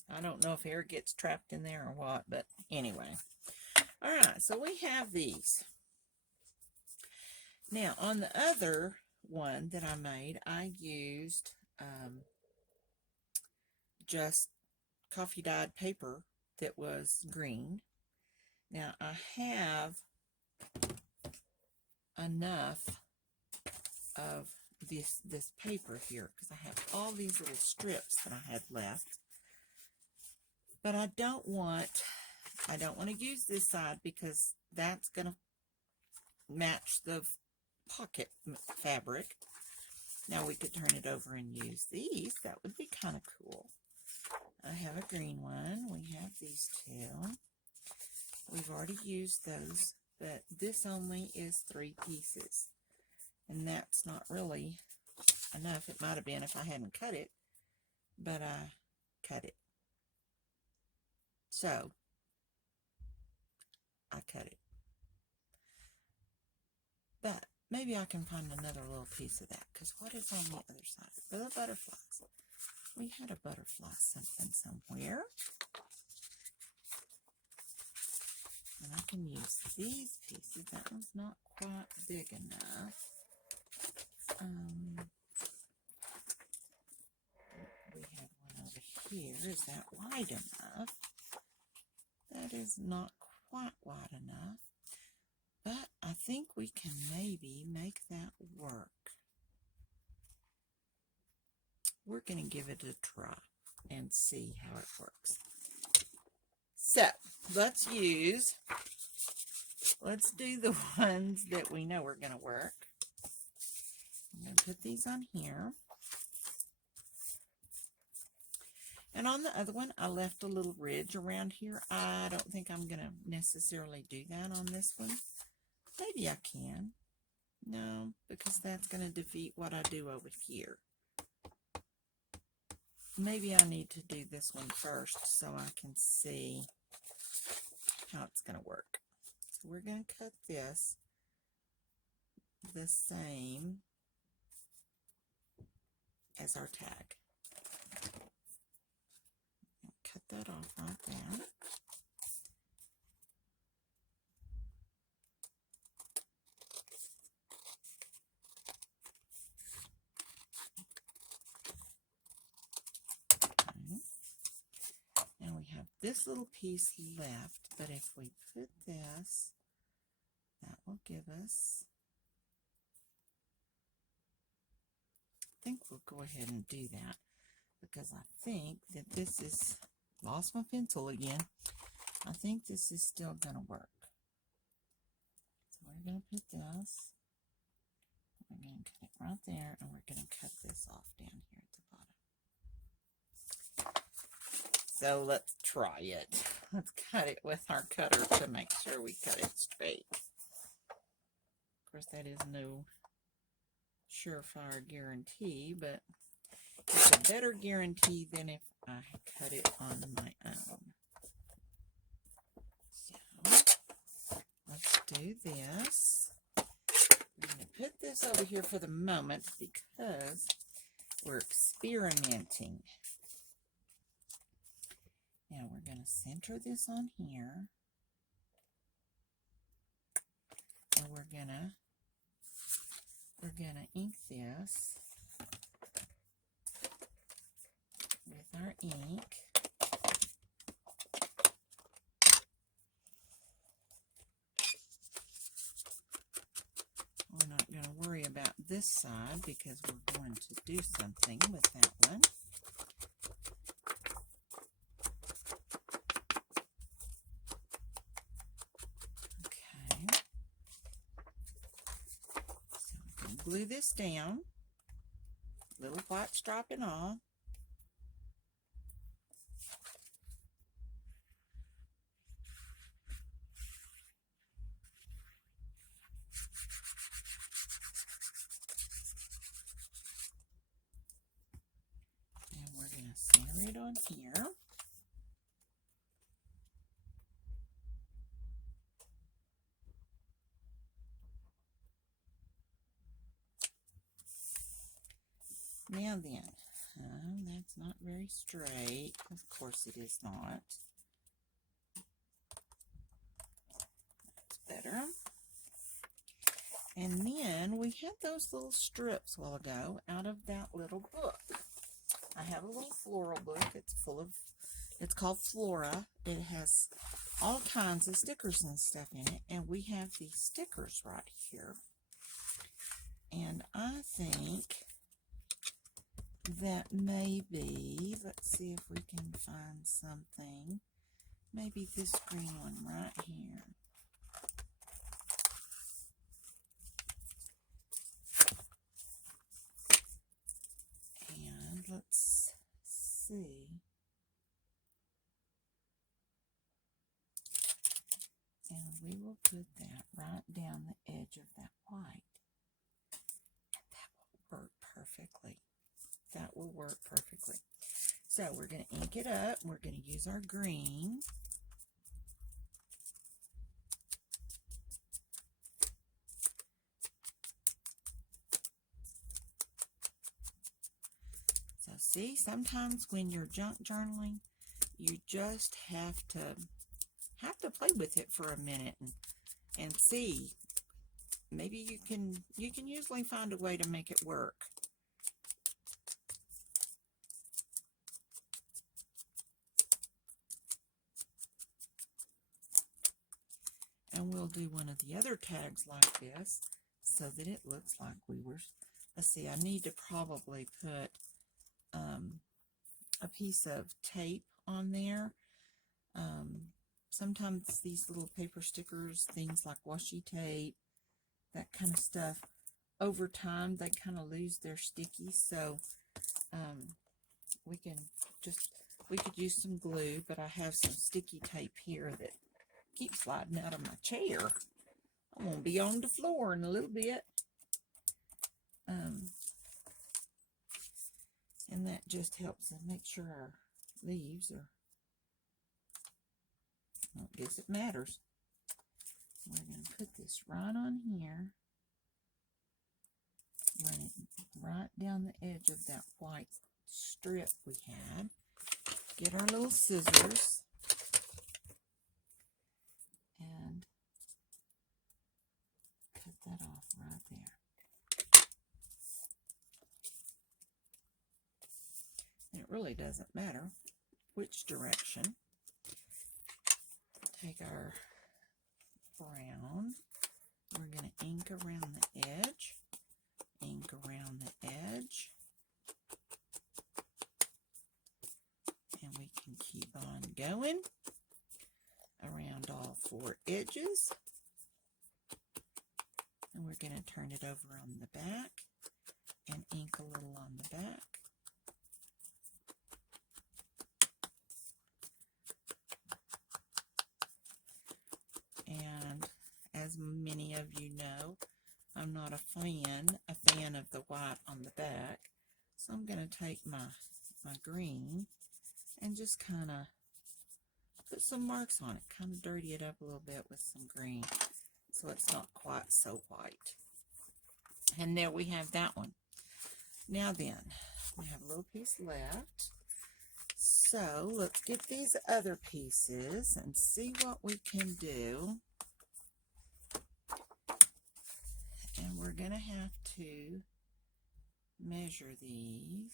I don't know if air gets trapped in there or what, but anyway. Alright, so we have these. Now, on the other one that I made, I used just coffee dyed paper that was green. Now I have enough of this paper here, because I have all these little strips that I had left, but I don't want to use this side, because that's going to match the pocket fabric. Now we could turn it over and use these. That would be kind of cool. I have a green one. We have these two. We've already used those, but this only is 3 pieces. And that's not really enough. It might have been if I hadn't cut it, but I cut it. So I cut it. But maybe I can find another little piece of that, because what is on the other side? The butterflies. We had a butterfly something somewhere. And I can use these pieces. That one's not quite big enough. We had one over here. Is that wide enough? That is not quite wide enough. But I think we can maybe make that work. We're going to give it a try and see how it works. So, let's do the ones that we know are going to work. I'm going to put these on here. And on the other one, I left a little ridge around here. I don't think I'm going to necessarily do that on this one. Maybe I can. No, because that's going to defeat what I do over here. Maybe I need to do this one first so I can see how it's going to work. So we're going to cut this the same as our tag. Cut that off right there. And we have this little piece left, but if we put this, that will give us, I think we'll go ahead and do that, because I think that this is, lost my pencil again, I think this is still going to work. So we're going to put this, we're going to cut it right there, and we're going to cut this off down here at the bottom. So let's try it. Let's cut it with our cutter to make sure we cut it straight. Of course, that is no surefire guarantee, but it's a better guarantee than if I cut it on my own. So let's do this. I'm going to put this over here for the moment because we're experimenting. Now we're going to center this on here, and we're gonna ink this with our ink. We're not going to worry about this side because we're going to do something with that one. Glue this down, little white stripe and all. And we're going to center it on here. Now then, that's not very straight. Of course it is not. That's better. And then we had those little strips a while ago out of that little book. I have a little floral book. It's called Flora. It has all kinds of stickers and stuff in it. And we have these stickers right here. And I think that maybe, let's see if we can find something, maybe this green one right here. And let's see. And we will put that right down the edge of that white. And that will work perfectly. That will work perfectly. So we're going to ink it up. We're going to use our green. See, sometimes when you're junk journaling, you just have to play with it for a minute and see. Maybe you can usually find a way to make it work. And we'll do one of the other tags like this so that it looks like we were. Let's see, I need to probably put a piece of tape on there. Sometimes these little paper stickers, things like washi tape, that kind of stuff, over time they kind of lose their sticky. So we could use some glue, but I have some sticky tape here that keeps sliding out of my chair. I'm gonna be on the floor in a little bit. And that just helps us make sure our leaves are, well, I guess it matters. We're going to put this right on here, run it right down the edge of that white strip we had. Get our little scissors and cut that off right there. And it really doesn't matter which direction. Take our brown. We're going to ink around the edge. Ink around the edge. And we can keep on going around all four edges. And we're going to turn it over on the back and ink a little on the back. And as many of you know, I'm not a fan of the white on the back. So I'm going to take my green and just kind of put some marks on it, kind of dirty it up a little bit with some green so it's not quite so white. And there we have that one. Now then, we have a little piece left. So let's get these other pieces and see what we can do. And we're going to have to measure these.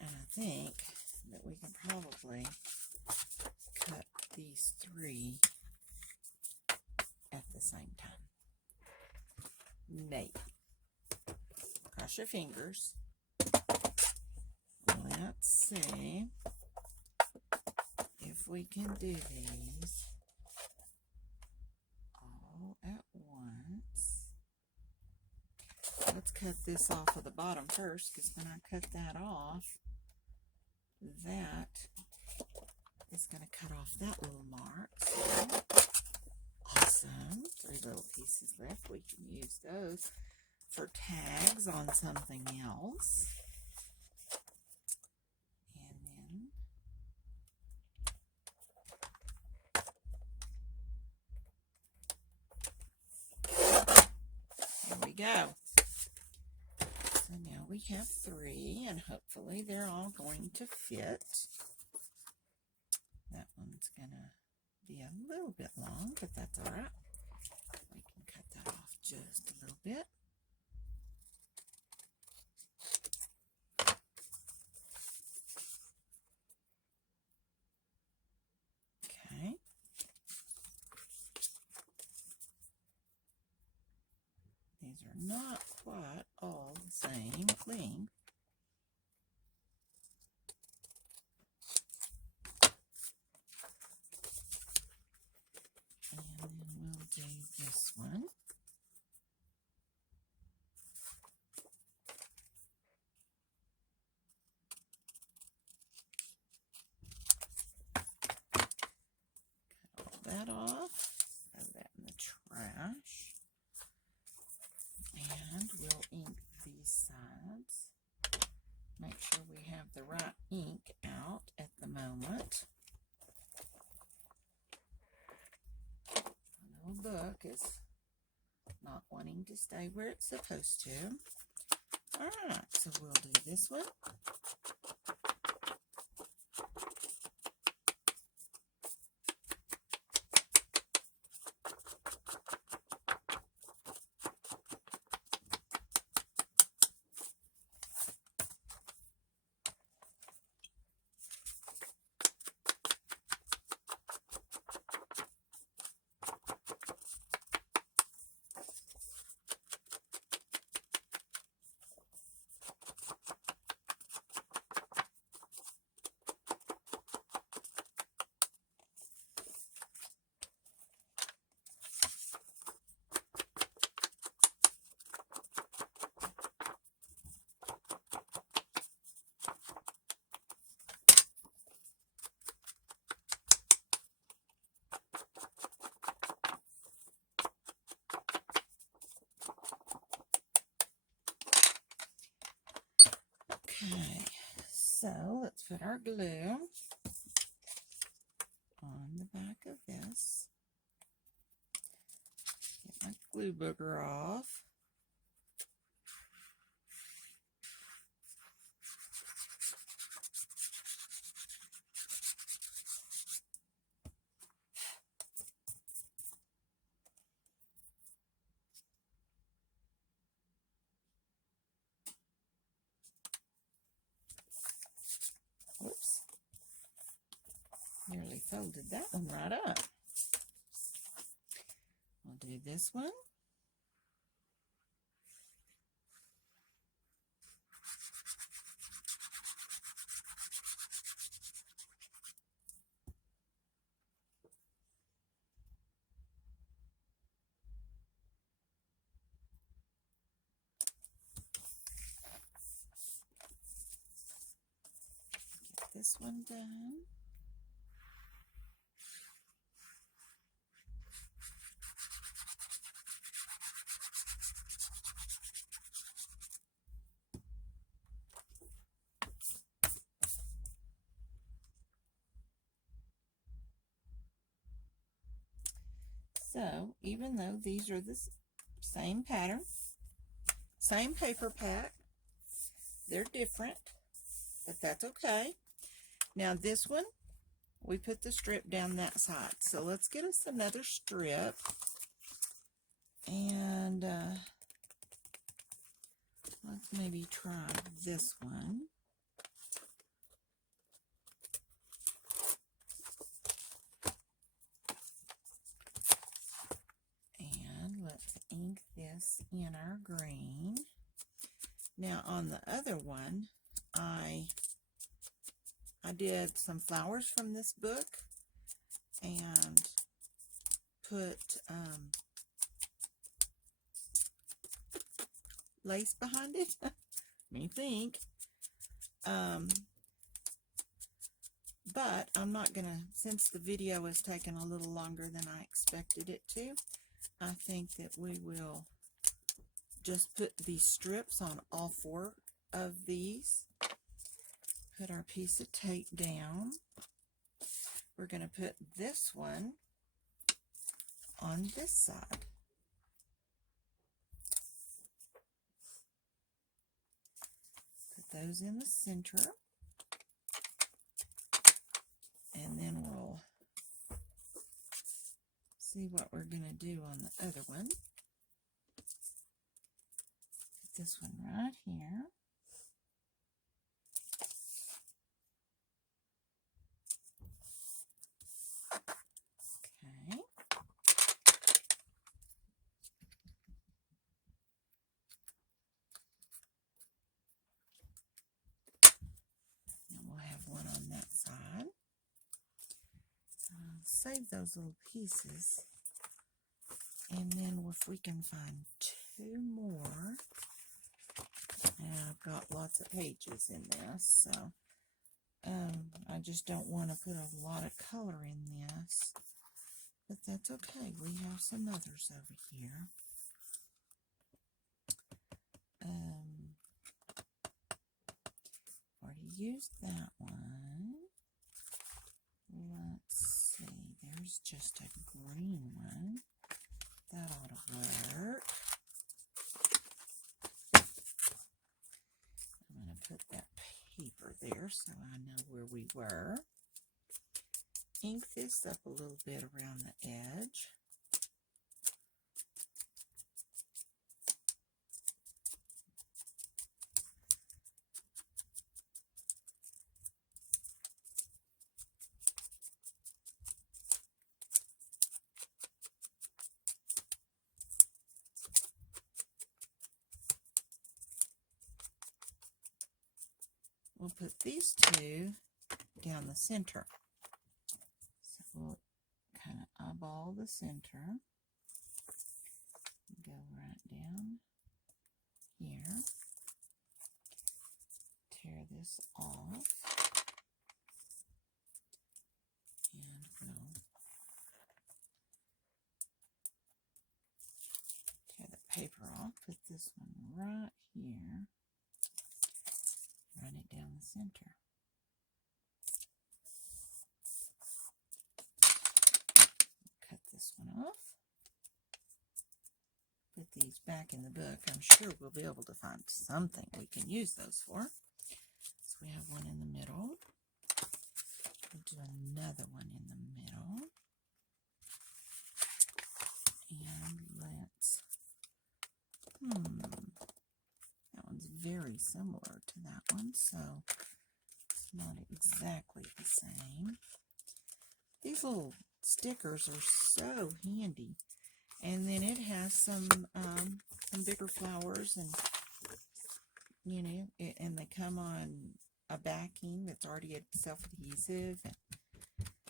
And I think that we can probably cut these three at the same time. Maybe. Cross your fingers. Let's see if we can do these all at once. Let's cut this off of the bottom first, because when I cut that off, that is going to cut off that little mark. So, awesome. 3 little pieces left. We can use those for tags on something else. And then there we go. So now we have 3, and hopefully they're all going to fit. That one's going to be a little bit long, but that's all right. We can cut that off just a little bit. Okay. These are not quite all the same length. And then we'll do this one. Cut all that off. Throw that in the trash. And we'll ink these sides. Make sure we have the right ink out at the moment. My little book is not wanting to stay where it's supposed to. Alright, so we'll do this one. Okay, so let's put our glue on the back of this. Get my glue booger off. Whoops. Nearly folded that one right up. We'll do this one. Get this one done. So, even though these are the same pattern, same paper pack, they're different, but that's okay. Now this one, we put the strip down that side. So let's get us another strip. And let's maybe try this one. Let's ink this in our green. Now on the other one, I did some flowers from this book and put lace behind it. Me think. But I'm not gonna, since the video is taking a little longer than I expected it to, I think that we will just put these strips on all 4 of these. Put our piece of tape down. We're going to put this one on this side. Put those in the center. And then we'll see what we're going to do on the other one. Put this one right here. Okay. And we'll have one on that side. Save those little pieces. And then if we can find 2 more, and I've got lots of pages in this, so I just don't want to put a lot of color in this, but that's okay. We have some others over here. used that one. Let's see, there's just a green one. That ought to work. I'm going to put that paper there so I know where we were. Ink this up a little bit around the edge. We'll put these two down the center. So we'll kind of eyeball the center. Go right down here. Tear this off. And we'll tear the paper off. Put this one right here. Run it down the center. Cut this one off. Put these back in the book. I'm sure we'll be able to find something we can use those for. So we have one in the middle. We'll do another one in the middle. And let's, that one's very similar to that one, so it's not exactly the same. These little stickers are so handy. And then it has some bigger flowers, and you know, and they come on a backing that's already self-adhesive, and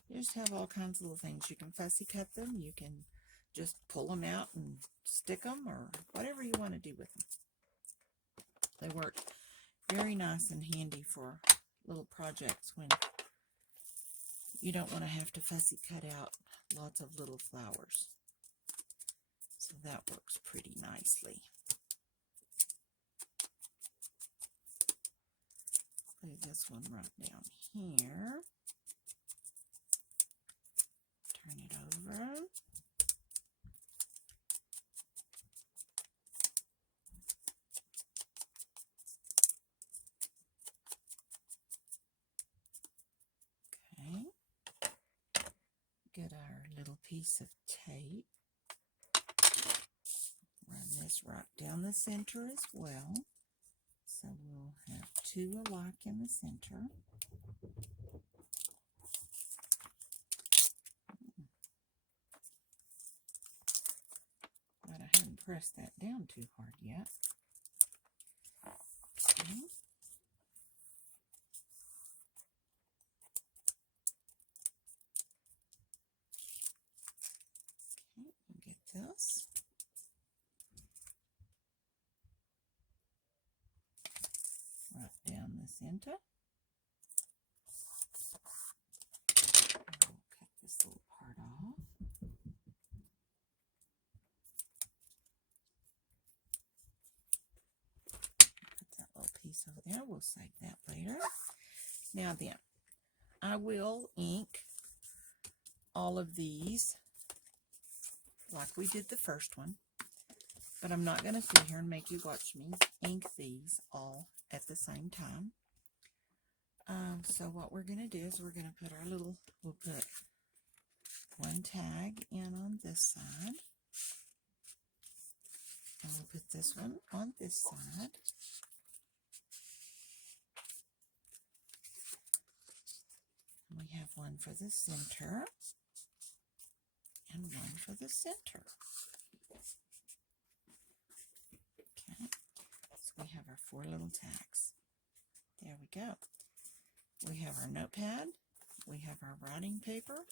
you just have all kinds of little things. You can fussy cut them, you can just pull them out and stick them, or whatever you want to do with them. They work very nice and handy for little projects when you don't want to have to fussy cut out lots of little flowers. So that works pretty nicely. Put this one right down here. Turn it over. Okay. Get our little piece of tape. Run this right down the center as well. So we'll have two alike in the center. But I haven't pressed that down too hard yet. Okay. Okay, we'll get this. Right down the center. We'll cut this little part off. Put that little piece over there. We'll save that later. Now then, I will ink all of these like we did the first one, but I'm not going to sit here and make you watch me ink these all at the same time. So what we're going to do is we're going to put our little, we'll put one tag in on this side, and we'll put this one on this side. We have one for the center and one for the center. Okay, so we have our 4 little tags. There we go. We have our notepad. We have our writing paper.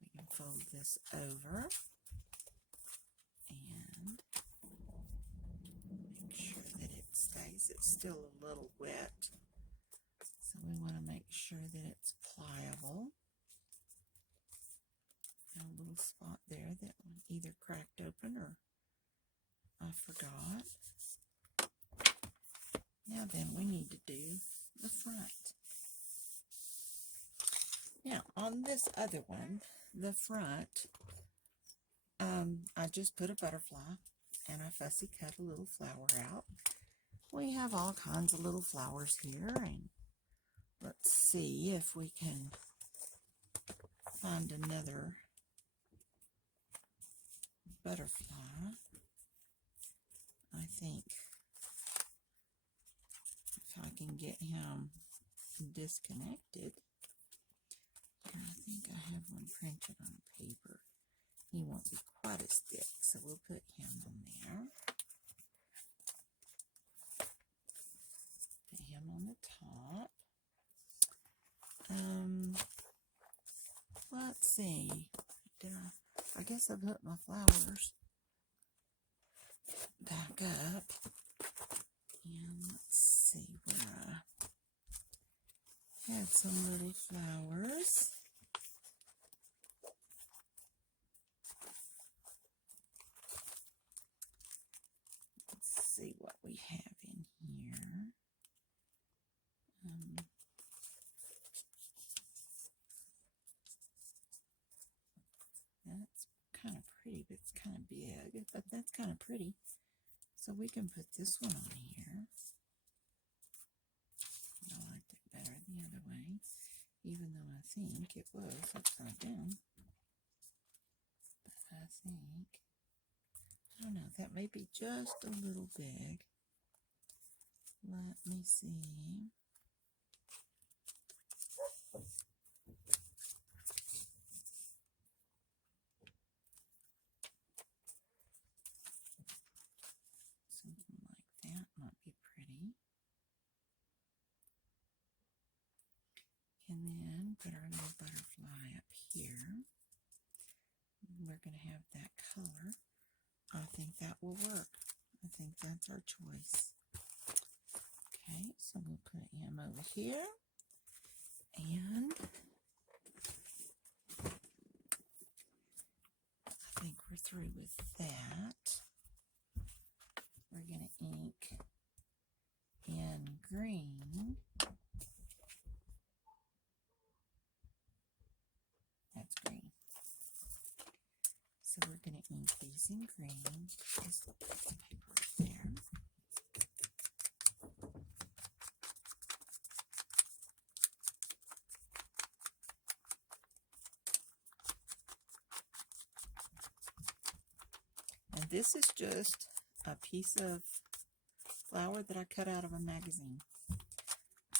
We can fold this over and make sure that it stays. It's still a little wet, so we want to make sure that it's pliable. And a little spot there that either cracked open or I forgot. Now then, we need to do the front. Now, on this other one, the front, I just put a butterfly and I fussy cut a little flower out. We have all kinds of little flowers here, and let's see if we can find another butterfly. I think if I can get him disconnected. And I think I have one printed on paper. He won't be quite as thick, so we'll put him on there. Put him on the top. Let's see. I guess I put my flowers back up. And let's see where I had some little flowers. Let's see what we have in here. That's kind of pretty, but it's kind of big, but that's kind of pretty. So we can put this one on here. I liked it better the other way, even though I think it was upside down. But I think, I don't know, that may be just a little big. Let me see. Something like that might be pretty. And then put our little butterfly up here. We're going to have that color. I think that will work. I think that's our choice. Okay, so we'll put him over here. And I think we're through with that. We're going to ink in green. That's green. So we're going to ink these in green. Just put the paper up there. And this is just a piece of flower that I cut out of a magazine.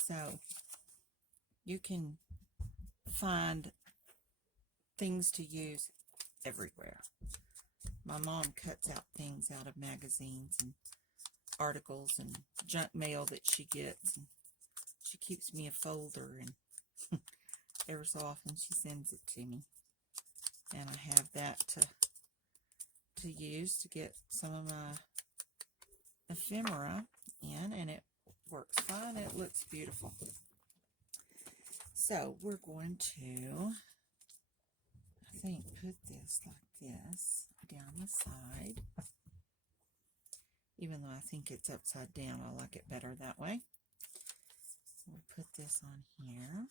So you can find things to use everywhere. My mom cuts out things out of magazines and articles and junk mail that she gets. And she keeps me a folder, and every so often she sends it to me. And I have that to use to get some of my ephemera in, and it works fine. It looks beautiful. So we're going to, I think, put this like this down the side. Even though I think it's upside down, I like it better that way. So we'll put this on here.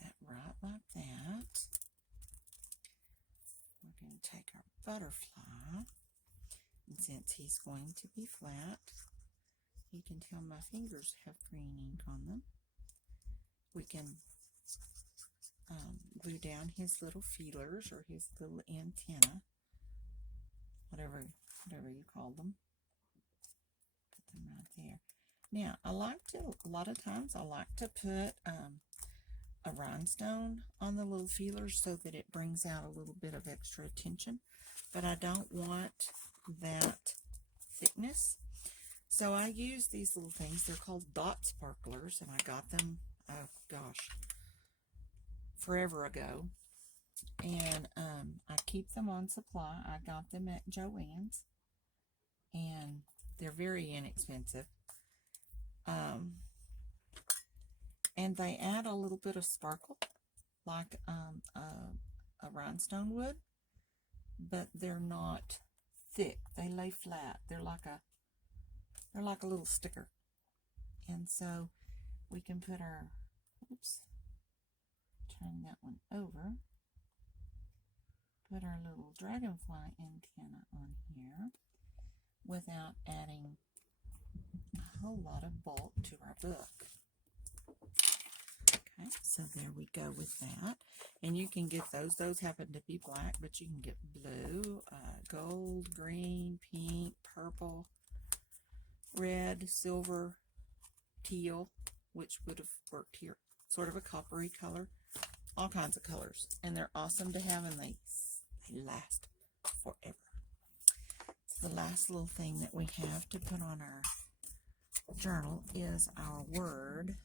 That right like that. We're going to take our butterfly, and since he's going to be flat, you can tell my fingers have green ink on them. We can glue down his little feelers or his little antenna, whatever you call them. Put them right there. Now, a lot of times I like to put a rhinestone on the little feelers so that it brings out a little bit of extra attention, but I don't want that thickness. So I use these little things. They're called dot sparklers, and I got them, oh gosh, forever ago. And I keep them on supply. I got them at Joann's, and they're very inexpensive. and they add a little bit of sparkle, like a rhinestone would, but they're not thick. They lay flat. They're like a little sticker. And so we can put our, oops, turn that one over, put our little dragonfly antenna on here without adding a whole lot of bulk to our book. Okay, so there we go with that. And you can get those. Those happen to be black, but you can get blue, gold, green, pink, purple, red, silver, teal, which would have worked here. Sort of a coppery color. All kinds of colors. And they're awesome to have, and they last forever. So the last little thing that we have to put on our journal is our word.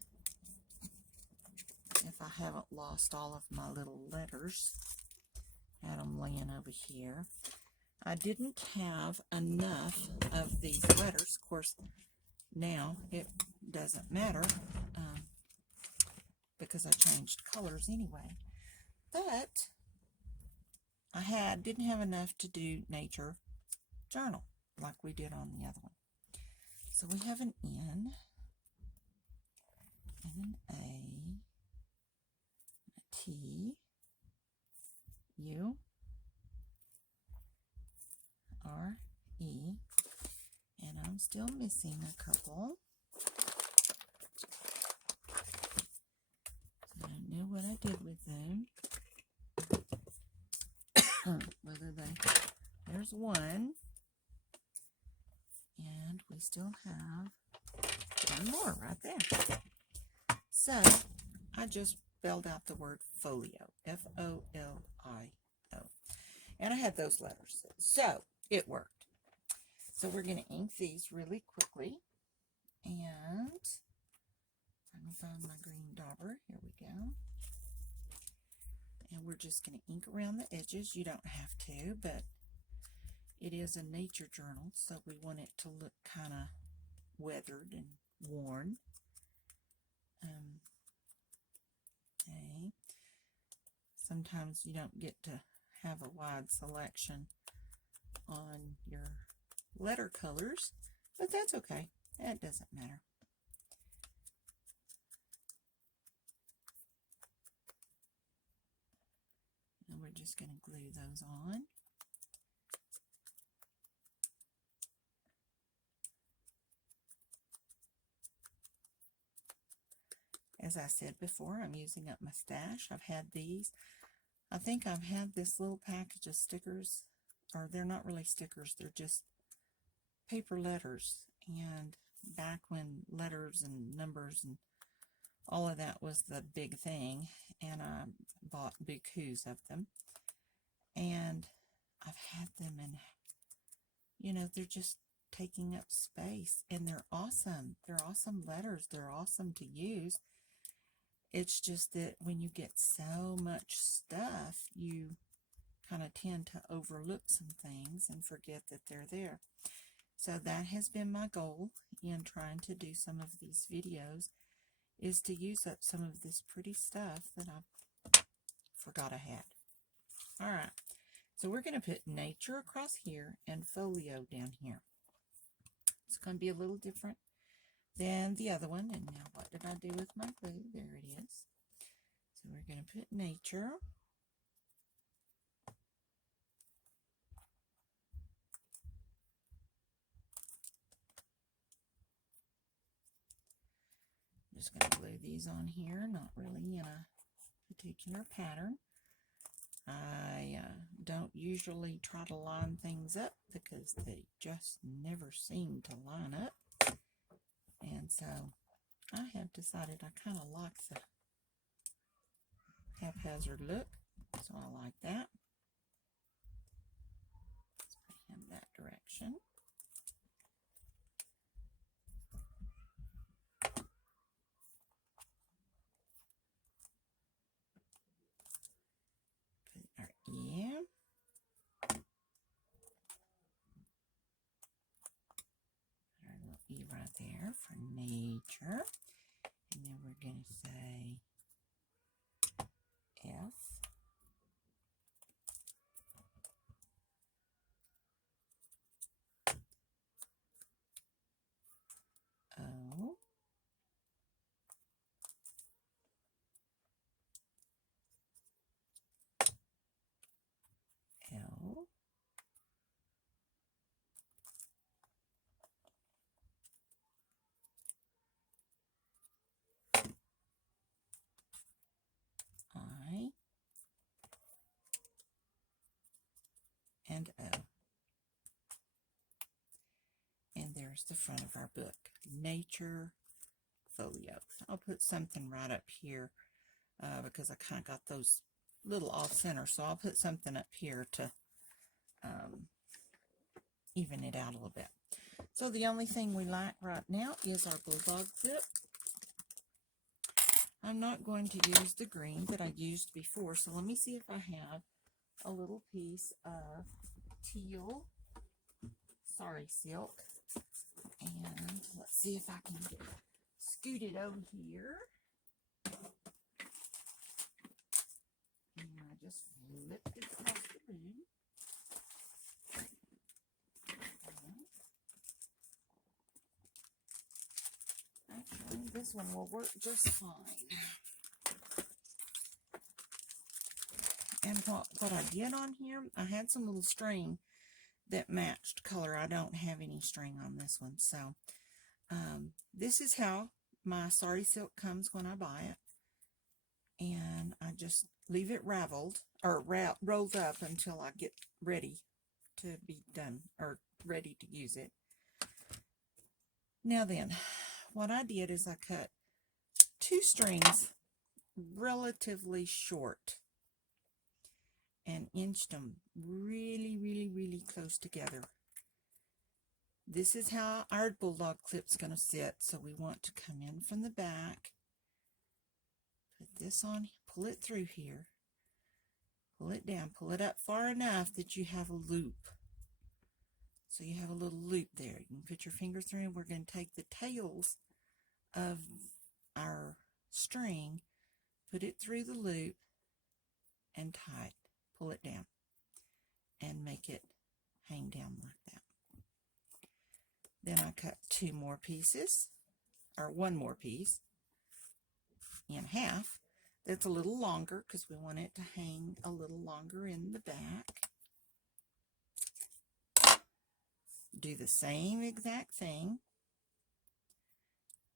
If I haven't lost all of my little letters, had them laying over here. I didn't have enough of these letters. Of course, now it doesn't matter because I changed colors anyway. But I didn't have enough to do nature journal like we did on the other one. So we have an N and an A, a T, U, R, E, and I'm still missing a couple. So I don't know what I did with them. There's one, and we still have one more right there. So I just spelled out the word folio, F-O-L-I-O, and I had those letters, so it worked. So we're going to ink these really quickly, and I'm going to find my green dauber. Here we go. And we're just going to ink around the edges. You don't have to, but it is a nature journal, so we want it to look kind of weathered and worn. Okay. Sometimes you don't get to have a wide selection on your letter colors, but that's okay. That doesn't matter. And we're just going to glue those on. As I said before, I'm using up my stash. I've had these. I think I've had this little package of stickers, or they're not really stickers, they're just paper letters. And back when letters and numbers and all of that was the big thing, and I bought bukus of them. And I've had them, and you know, they're just taking up space, and they're awesome. They're awesome letters. They're awesome to use. It's just that when you get so much stuff, you kind of tend to overlook some things and forget that they're there. So that has been my goal in trying to do some of these videos, is to use up some of this pretty stuff that I forgot I had. All right, so we're going to put nature across here and folio down here. It's going to be a little different than the other one. And now what did I do with my glue? There it is. So we're going to put nature. I'm just going to glue these on here, not really in a particular pattern. I don't usually try to line things up because they just never seem to line up. And so I have decided I kind of like the haphazard look, so I like that. Let's put him that direction. Put our E. Put our little E right there for nature. And then we're going to say F. O. L. I. And O. And there's the front of our book, Nature Folio. I'll put something right up here because I kind of got those little off center, so I'll put something up here to even it out a little bit. So the only thing we lack right now is our bulldog clip. I'm not going to use the green that I used before, so let me see if I have a little piece of teal Sari silk. And let's see if I can get scooted over here. And I just flipped it across the room. Actually, this one will work just fine. And what I did on here, I had some little string that matched color. I don't have any string on this one. So this is how my Sari silk comes when I buy it. And I just leave it raveled or rolled up until I get ready to be done or ready to use it. Now then, what I did is I cut 2 strings relatively short and inched them really close together. This is how our bulldog clip's going to sit. So we want to come in from the back, put this on, pull it through here, pull it down, pull it up far enough that you have a loop. So you have a little loop there. You can put your finger through, and we're going to take the tails of our string, put it through the loop, and tie it. Pull it down and make it hang down like that. Then I cut 2 more pieces, or 1 more piece in half. That's a little longer because we want it to hang a little longer in the back. Do the same exact thing.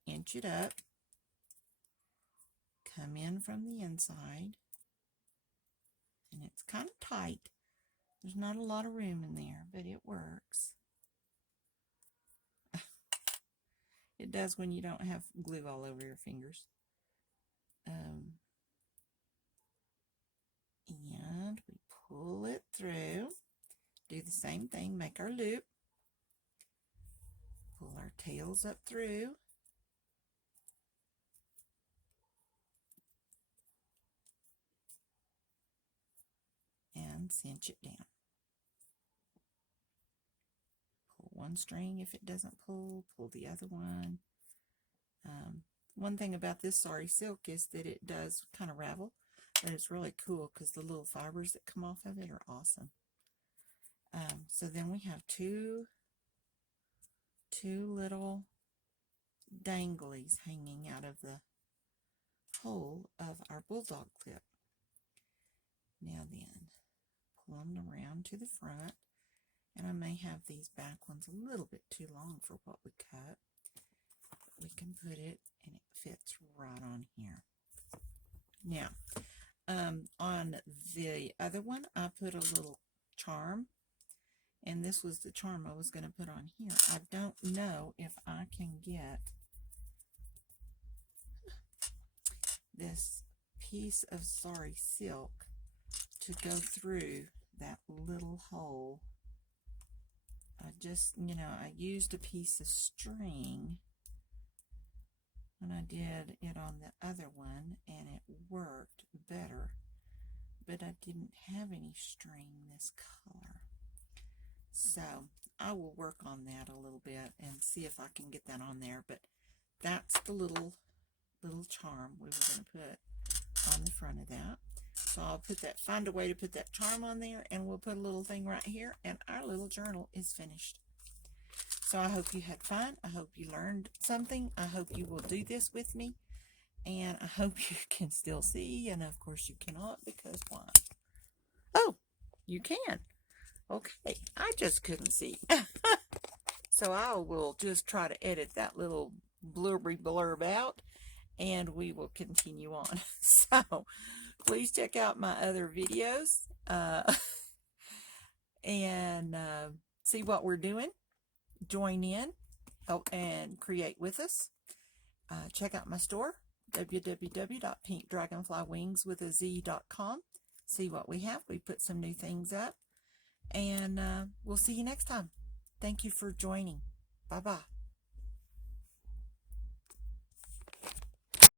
Inch it up. Come in from the inside. And it's kind of tight. There's not a lot of room in there, but it works. It does when you don't have glue all over your fingers. And we pull it through. Do the same thing. Make our loop. Pull our tails up through. And cinch it down. Pull one string if it doesn't pull the other one. One thing about this Sari silk is that it does kind of ravel, but it's really cool because the little fibers that come off of it are awesome. So then we have two little danglies hanging out of the hole of our bulldog clip. Now then, pull them around to the front, and I may have these back ones a little bit too long for what we cut. We can put it, and it fits right on here. Now, on the other one, I put a little charm, and this was the charm I was going to put on here. I don't know if I can get this piece of Sari silk to go through that little hole. I just, I used a piece of string when I did it on the other one, and it worked better, but I didn't have any string this color. So I will work on that a little bit and see if I can get that on there, but that's the little little charm we were going to put on the front of that. So I'll put that, find a way to put that charm on there, and we'll put a little thing right here, and our little journal is finished. So I hope you had fun. I hope you learned something. I hope you will do this with me, and I hope you can still see, and of course you cannot, because why? Oh, you can. Okay, I just couldn't see. So I will just try to edit that little blurb out, and we will continue on. So please check out my other videos and see what we're doing. Join in, help, and create with us. Check out my store, www.pinkdragonflywingswithaz.com. See what we have. We put some new things up, and we'll see you next time. Thank you for joining. Bye-bye.